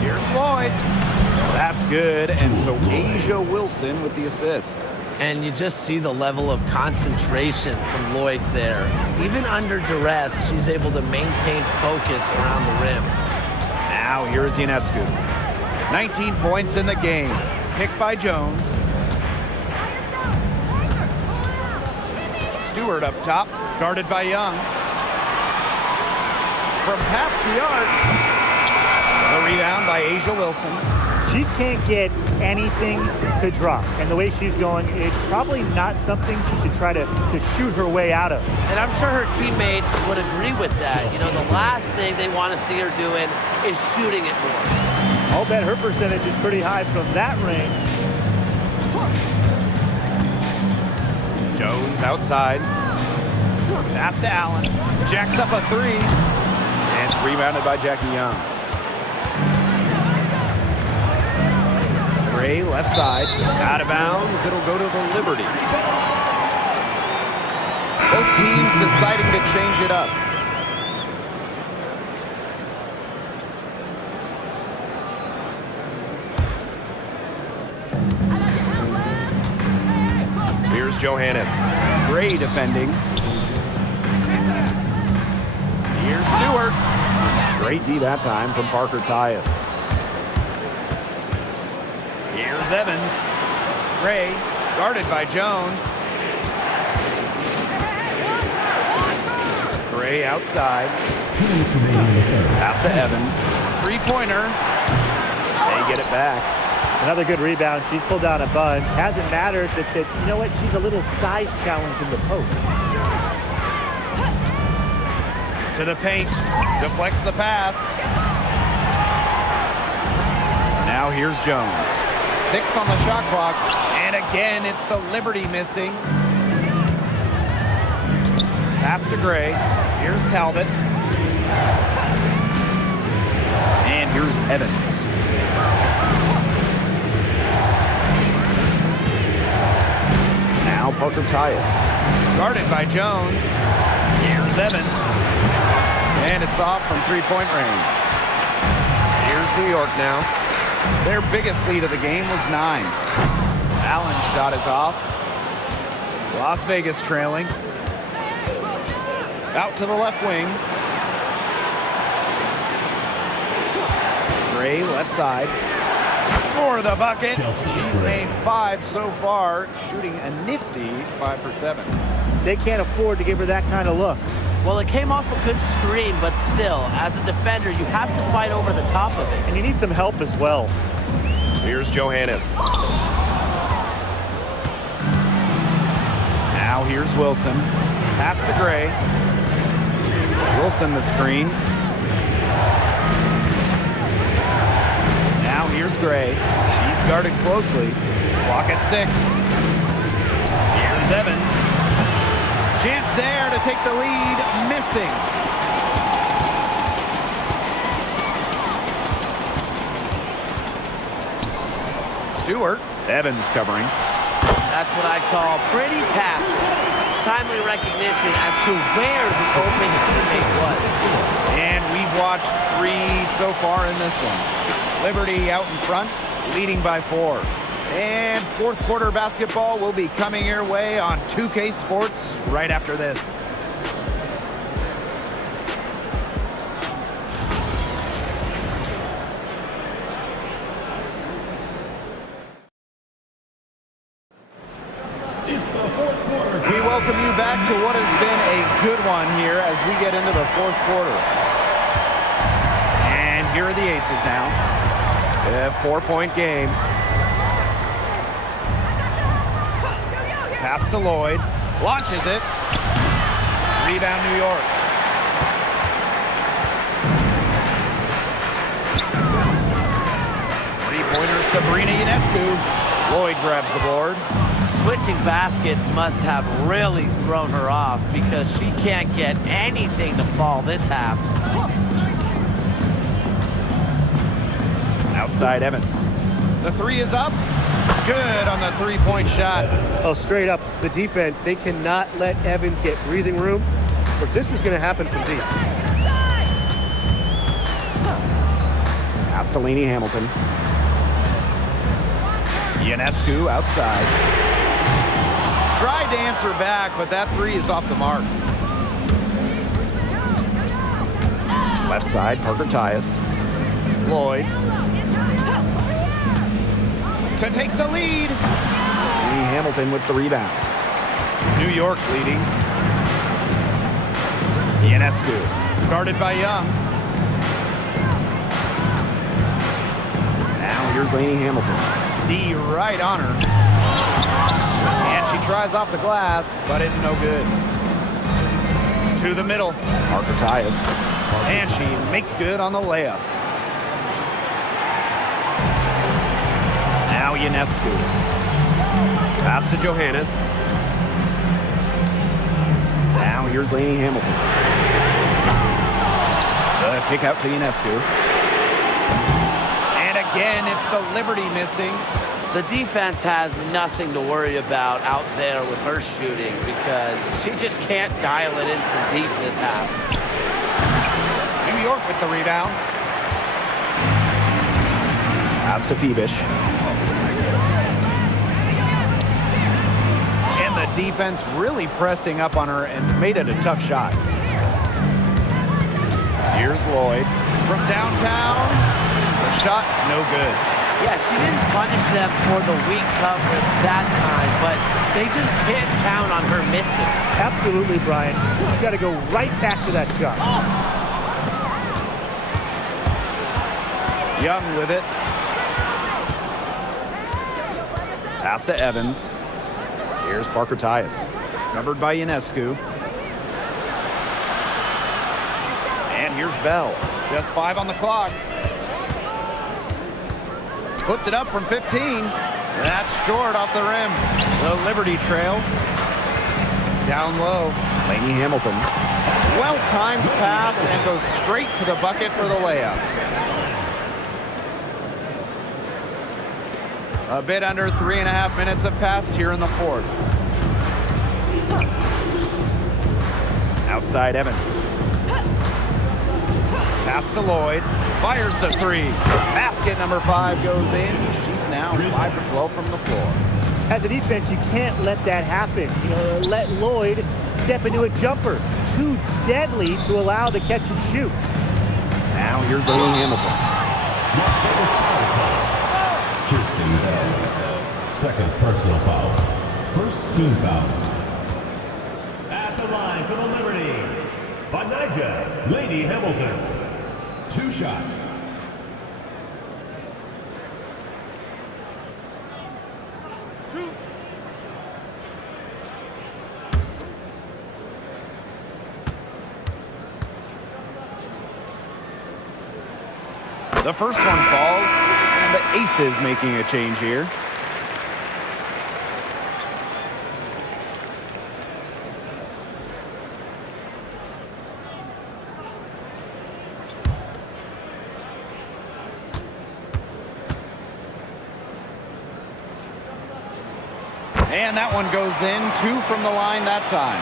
Here's Lloyd. That's good. And so Asia Wilson with the assist. And you just see the level of concentration from Lloyd there. Even under duress, she's able to maintain focus around the rim. Now here's Ionescu. 19 points in the game. Picked by Jones. Stewart up top, guarded by Young. From past the arc. The rebound by Asia Wilson. She can't get anything to drop. And the way she's going, it's probably not something she should try to shoot her way out of. And I'm sure her teammates would agree with that. You know, the last thing they want to see her doing is shooting it more. I'll bet her percentage is pretty high from that range. Jones outside. Pass to Allen. Jacks up a 3. And it's rebounded by Jackie Young. Gray left side. Out of bounds. It'll go to the Liberty. Both teams deciding to change it up. Here's Johannes. Gray defending. Here's Stewart. Great D that time from Parker Tyus. Here's Evans. Gray, guarded by Jones. Gray outside. Pass to Evans. 3-pointer. They get it back. Another good rebound. She's pulled down a bunch. Hasn't mattered that you know what? She's a little size challenge in the post. To the paint. Deflects the pass. Now here's Jones. 6 on the shot clock. And again, it's the Liberty missing. Pass to Gray. Here's Talbot. And here's Evans. Now Parker Tyus. Guarded by Jones. Here's Evans. And it's off from 3-point range. Here's New York now. Their biggest lead of the game was 9. Allen's shot is off. Las Vegas trailing. Out to the left wing. Gray left side. Score the bucket. She's made 5 so far, shooting a nifty 5 for 7. They can't afford to give her that kind of look. Well, it came off a good screen, but still, as a defender, you have to fight over the top of it. And you need some help as well. Here's Johannes. Now here's Wilson. Pass to Gray. Wilson the screen. Now here's Gray. She's guarded closely. Clock at 6. Here's Evans. Chance there to take the lead. Missing. Stewart. Evans covering. That's what I call pretty passive. timely recognition as to where the open teammate was. And we've watched 3 so far in this one. Liberty out in front, leading by 4. And fourth quarter basketball will be coming your way on 2K Sports right after this. It's the fourth quarter. We welcome you back to what has been a good one here as we get into the fourth quarter. And here are the Aces now. A 4-point game. Pass to Lloyd. Launches it. Rebound, New York. Three-pointer, Sabrina Ionescu. Lloyd grabs the board. Switching baskets must have really thrown her off because she can't get anything to fall this half. Outside Evans. The 3 is up. Good on the 3-point shot. Oh, straight up, the defense, they cannot let Evans get breathing room, or this is going to happen from deep. Pass to Lainey Hamilton. Ionescu outside. Tried to answer back, but that 3 is off the mark. Left side, Parker Tyus. Lloyd. To take the lead. Lainey Hamilton with the rebound. New York leading. Ionescu. Guarded by Young. Now here's Lainey Hamilton. D right on her. And she tries off the glass, but it's no good. To the middle. Parker Tyus. And she makes good on the layup. Now Ionescu. Pass to Johannes. Now here's Lainey Hamilton. The kick out to Ionescu. And again, it's the Liberty missing. The defense has nothing to worry about out there with her shooting because she just can't dial it in from deep this half. New York with the rebound. Pass to Phoebish. And the defense really pressing up on her and made it a tough shot. Here's Lloyd from downtown. The shot, no good. Yeah, she didn't punish them for the weak coverage that time, but they just can't count on her missing. Absolutely, Brian. You got to go right back to that shot. Young with it. Pass to Evans. Here's Parker Tyus. Covered by Ionescu. And here's Bell. Just 5 on the clock. Puts it up from 15. That's short off the rim. The Liberty trail. Down low. Lainey Hamilton. Well-timed pass and goes straight to the bucket for the layup. A bit under 3.5 minutes have passed here in the fourth. Outside Evans. Pass to Lloyd. Fires the 3. Basket number 5 goes in. She's now 5 for 12 from the floor. As a defense, you can't let that happen. You know, let Lloyd step into a jumper. Too deadly to allow the catch and shoot. Now here's Lainey Hamilton. Kirsten Bell. Second personal foul. First team foul. At the line for the Liberty. Bonija, Lainey Hamilton. 2 shots. The first one falls, and the Aces making a change here. And that one goes in. 2 from the line that time.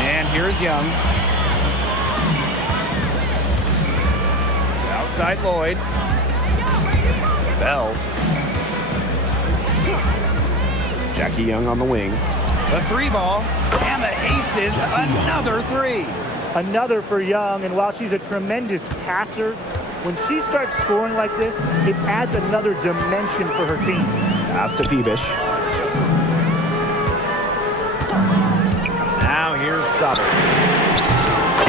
And here's Young. Outside Lloyd. Bell. Jackie Young on the wing. The 3 ball. And the aces. Another 3. Another for Young, and while she's a tremendous passer, when she starts scoring like this, it adds another dimension for her team. Pass to Phoebish. Now here's Sutter.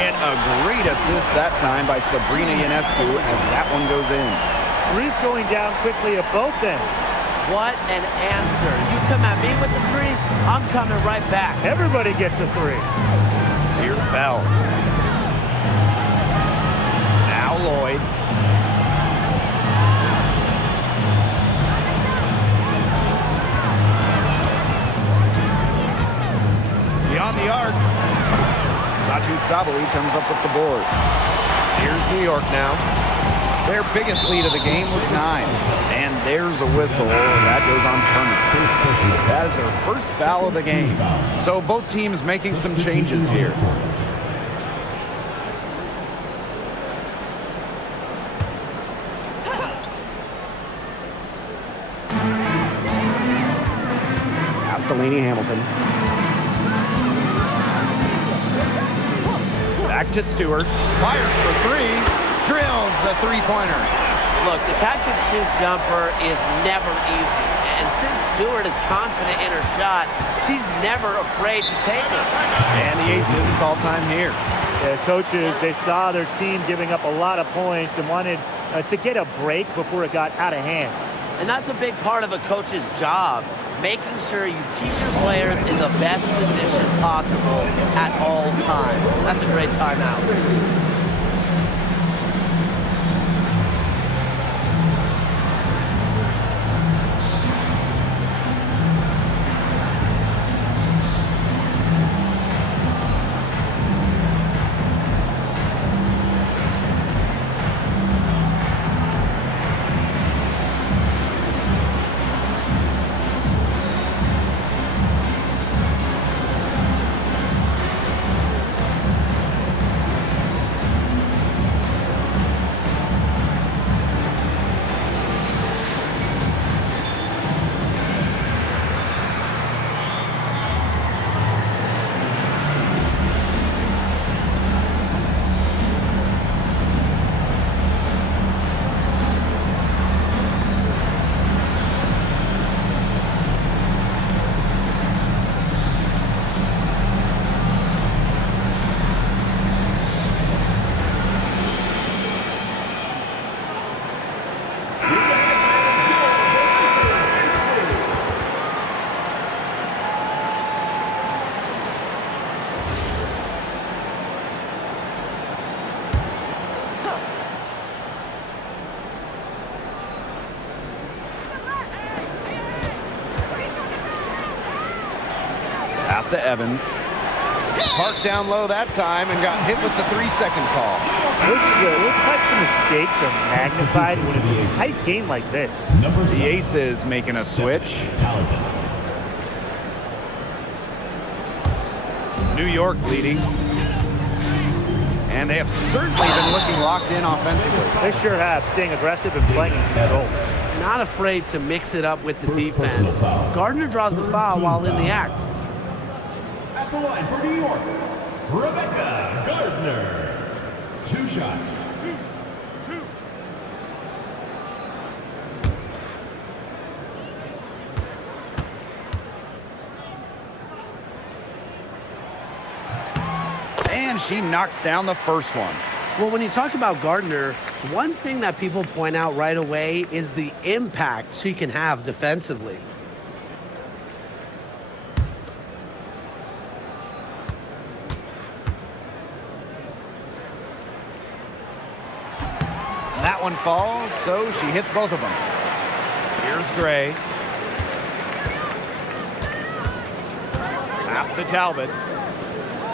And a great assist that time by Sabrina Ionescu as that one goes in. Three's going down quickly at both ends. What an answer. You come at me with the 3, I'm coming right back. Everybody gets a 3. Here's Bell. Now Lloyd. Beyond the arc. Satu Sabali comes up with the board. Here's New York now. Their biggest lead of the game was 9. And there's a whistle. That goes on Turner. That is her first foul of the game. So both teams making some changes here. Pass to Lainey Hamilton. Back to Stewart. Fires for 3. Drills the 3-pointer. Look, the catch-and-shoot jumper is never easy. And since Stewart is confident in her shot, she's never afraid to take it. And the Aces call time here. Yeah, coaches, they saw their team giving up a lot of points and wanted to get a break before it got out of hand. And that's a big part of a coach's job, making sure you keep your players in the best position possible at all times. That's a great timeout. Pass to Evans. Parked down low that time and got hit with the 3-second call. Those types of mistakes are magnified when it's a tight game like this. The Aces making a switch. New York leading. And they have certainly been looking locked in offensively. They sure have, staying aggressive and playing in control. Not afraid to mix it up with the defense. Gardner draws the foul while in the act. At the line for New York, Rebecca Gardner. 2 shots. And she knocks down the first one. Well, when you talk about Gardner, one thing that people point out right away is the impact she can have defensively. That one falls, so she hits both of them. Here's Gray. Pass to Talbot.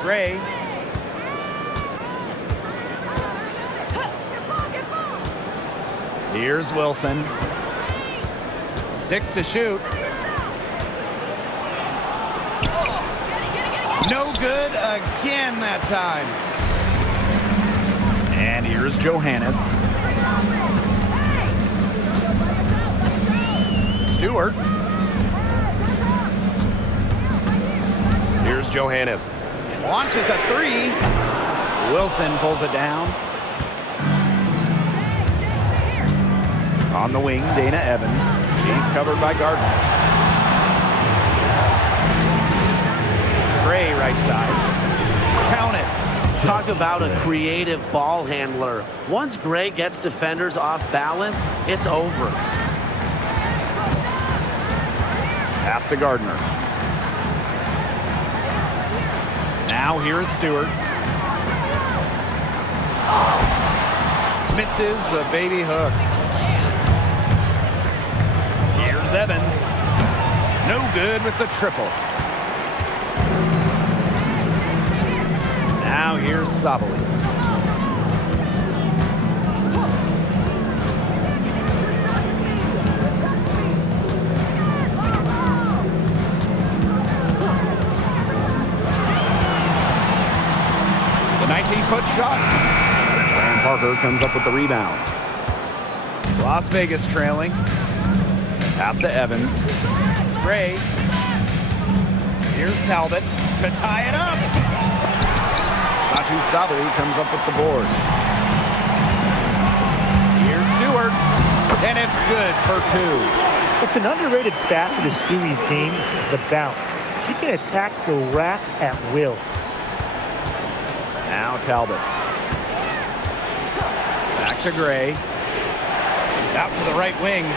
Gray. Here's Wilson. 6 to shoot. No good again that time. And here's Johannes. Stewart. Here's Johannes. Launches a 3. Wilson pulls it down. On the wing, Dana Evans. She's covered by Gardner. Gray right side. Count it. Talk about a creative ball handler. Once Gray gets defenders off balance, it's over. Pass to Gardner. Now here's Stewart. Misses the baby hook. Here's Evans. No good with the triple. Now here's Sabali. The 19-foot shot. And Parker comes up with the rebound. Las Vegas trailing. Pass to Evans. Gray. Here's Talbot to tie it up. Satu Sabali comes up with the board. Here's Stewart. And it's good for 2. It's an underrated facet of Stewie's game, the bounce. She can attack the rack at will. Now Talbot. Back to Gray. Out to the right wing.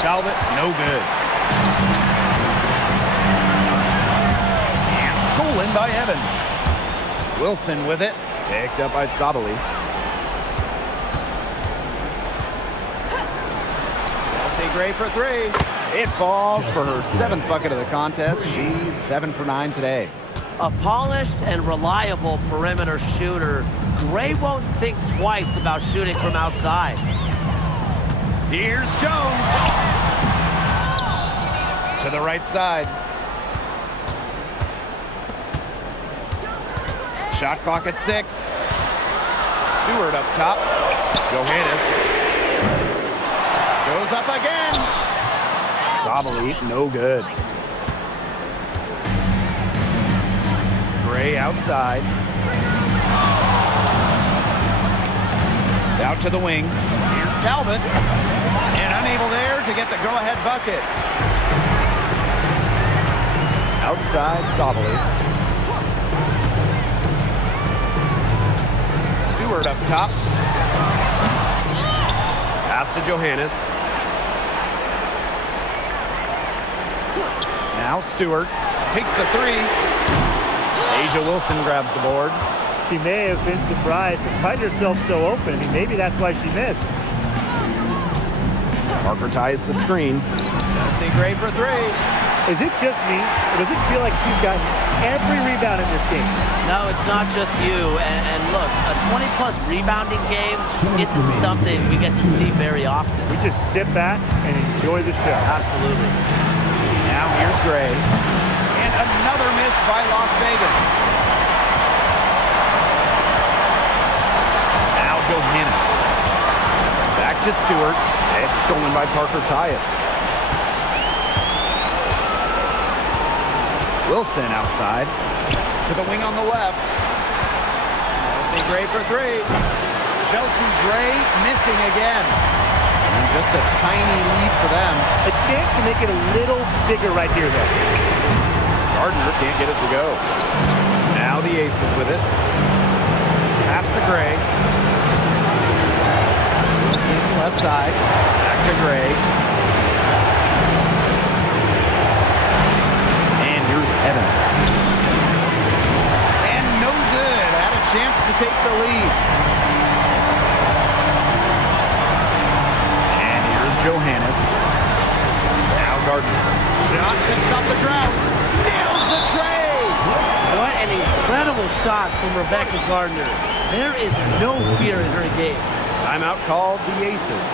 Talbot, no good. And stolen by Evans. Wilson with it. Picked up by Sabali. Chelsea Gray for 3. It falls for her 7th bucket of the contest. She's 7 for 9 today. A polished and reliable perimeter shooter, Gray won't think twice about shooting from outside. Here's Jones. To the right side. Shot clock at 6. Stewart up top. Johannes. Goes up again. Sabali, no good. Gray outside. Out to the wing. Here's Talbot. And unable there to get the go-ahead bucket. Outside Sabali. Stewart up top. Pass to Johannes. Now Stewart takes the 3. Asia Wilson grabs the board. She may have been surprised to find herself so open. I mean, maybe that's why she missed. Parker ties the screen. Chelsea Gray for 3. Is it just me, or does it feel like she's gotten every rebound in this game? No, it's not just you. And look, a 20-plus rebounding game just isn't something we get to see very often. We just sit back and enjoy the show. Absolutely. Now here's Gray. And another miss by Las Vegas. Now Johannes. Back to Stewart. It's stolen by Parker Tyus. Wilson outside. To the wing on the left. Chelsea Gray for 3. Chelsea Gray missing again. And just a tiny lead for them. A chance to make it a little bigger right here, though. Gardner can't get it to go. Now the Aces with it. Pass to Gray. Wilson left side. Back to Gray. And here's Evans. And no good. Had a chance to take the lead. And here's Johannes. Now Gardner. Shot to stop the drought. Nails the tray. What an incredible shot from Rebecca Gardner. There is no fear in her game. Timeout called the Aces.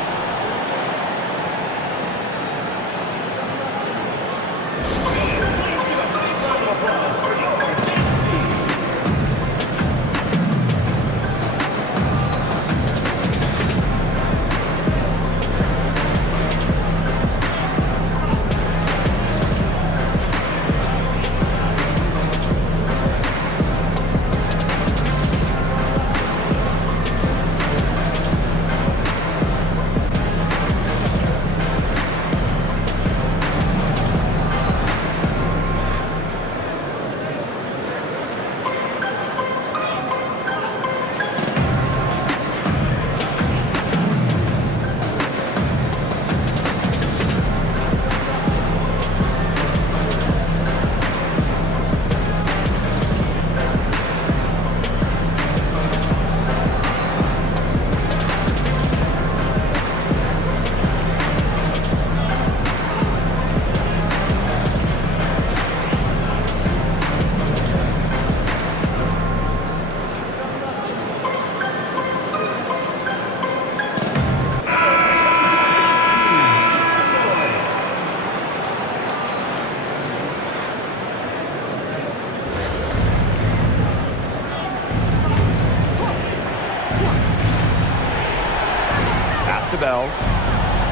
to Bell.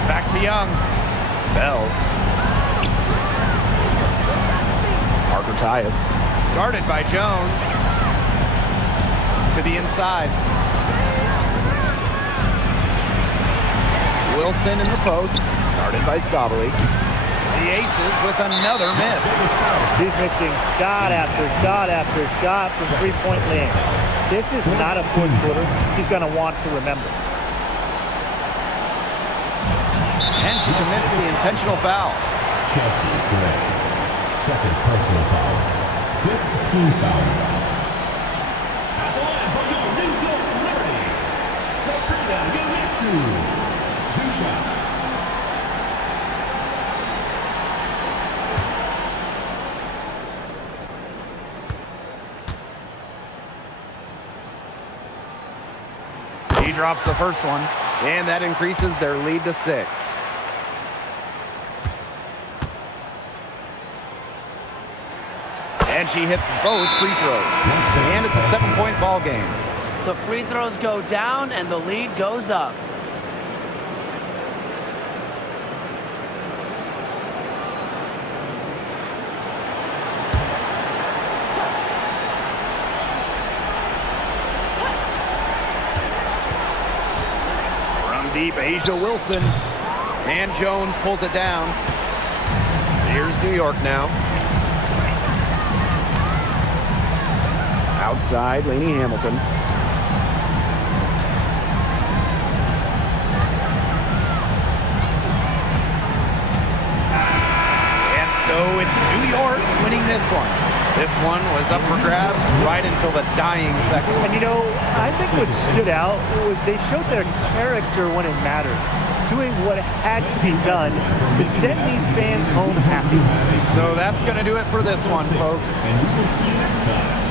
Back to Young. Bell. Parker Tyus. Guarded by Jones. To the inside. Wilson in the post. Guarded by Sabali. The Aces with another miss. She's missing shot after shot after shot from three-point land. This is not a fourth quarter she's going to want to remember. And she commits the intentional foul. Chelsea Gray. Second personal foul. 15 foul. At the line for your New York Liberty, Sabrina Ionescu. 2 shots. She drops the first one, and that increases their lead to 6. And she hits both free throws. And it's a 7-point ball game. The free throws go down and the lead goes up. From deep, Asia Wilson. And Jones pulls it down. Here's New York now. Outside, Lainey Hamilton. And so it's New York winning this one. This one was up for grabs right until the dying seconds. And you know, I think what stood out was they showed their character when it mattered, doing what had to be done to send these fans home happy. So that's going to do it for this one, folks. And we will see you next time.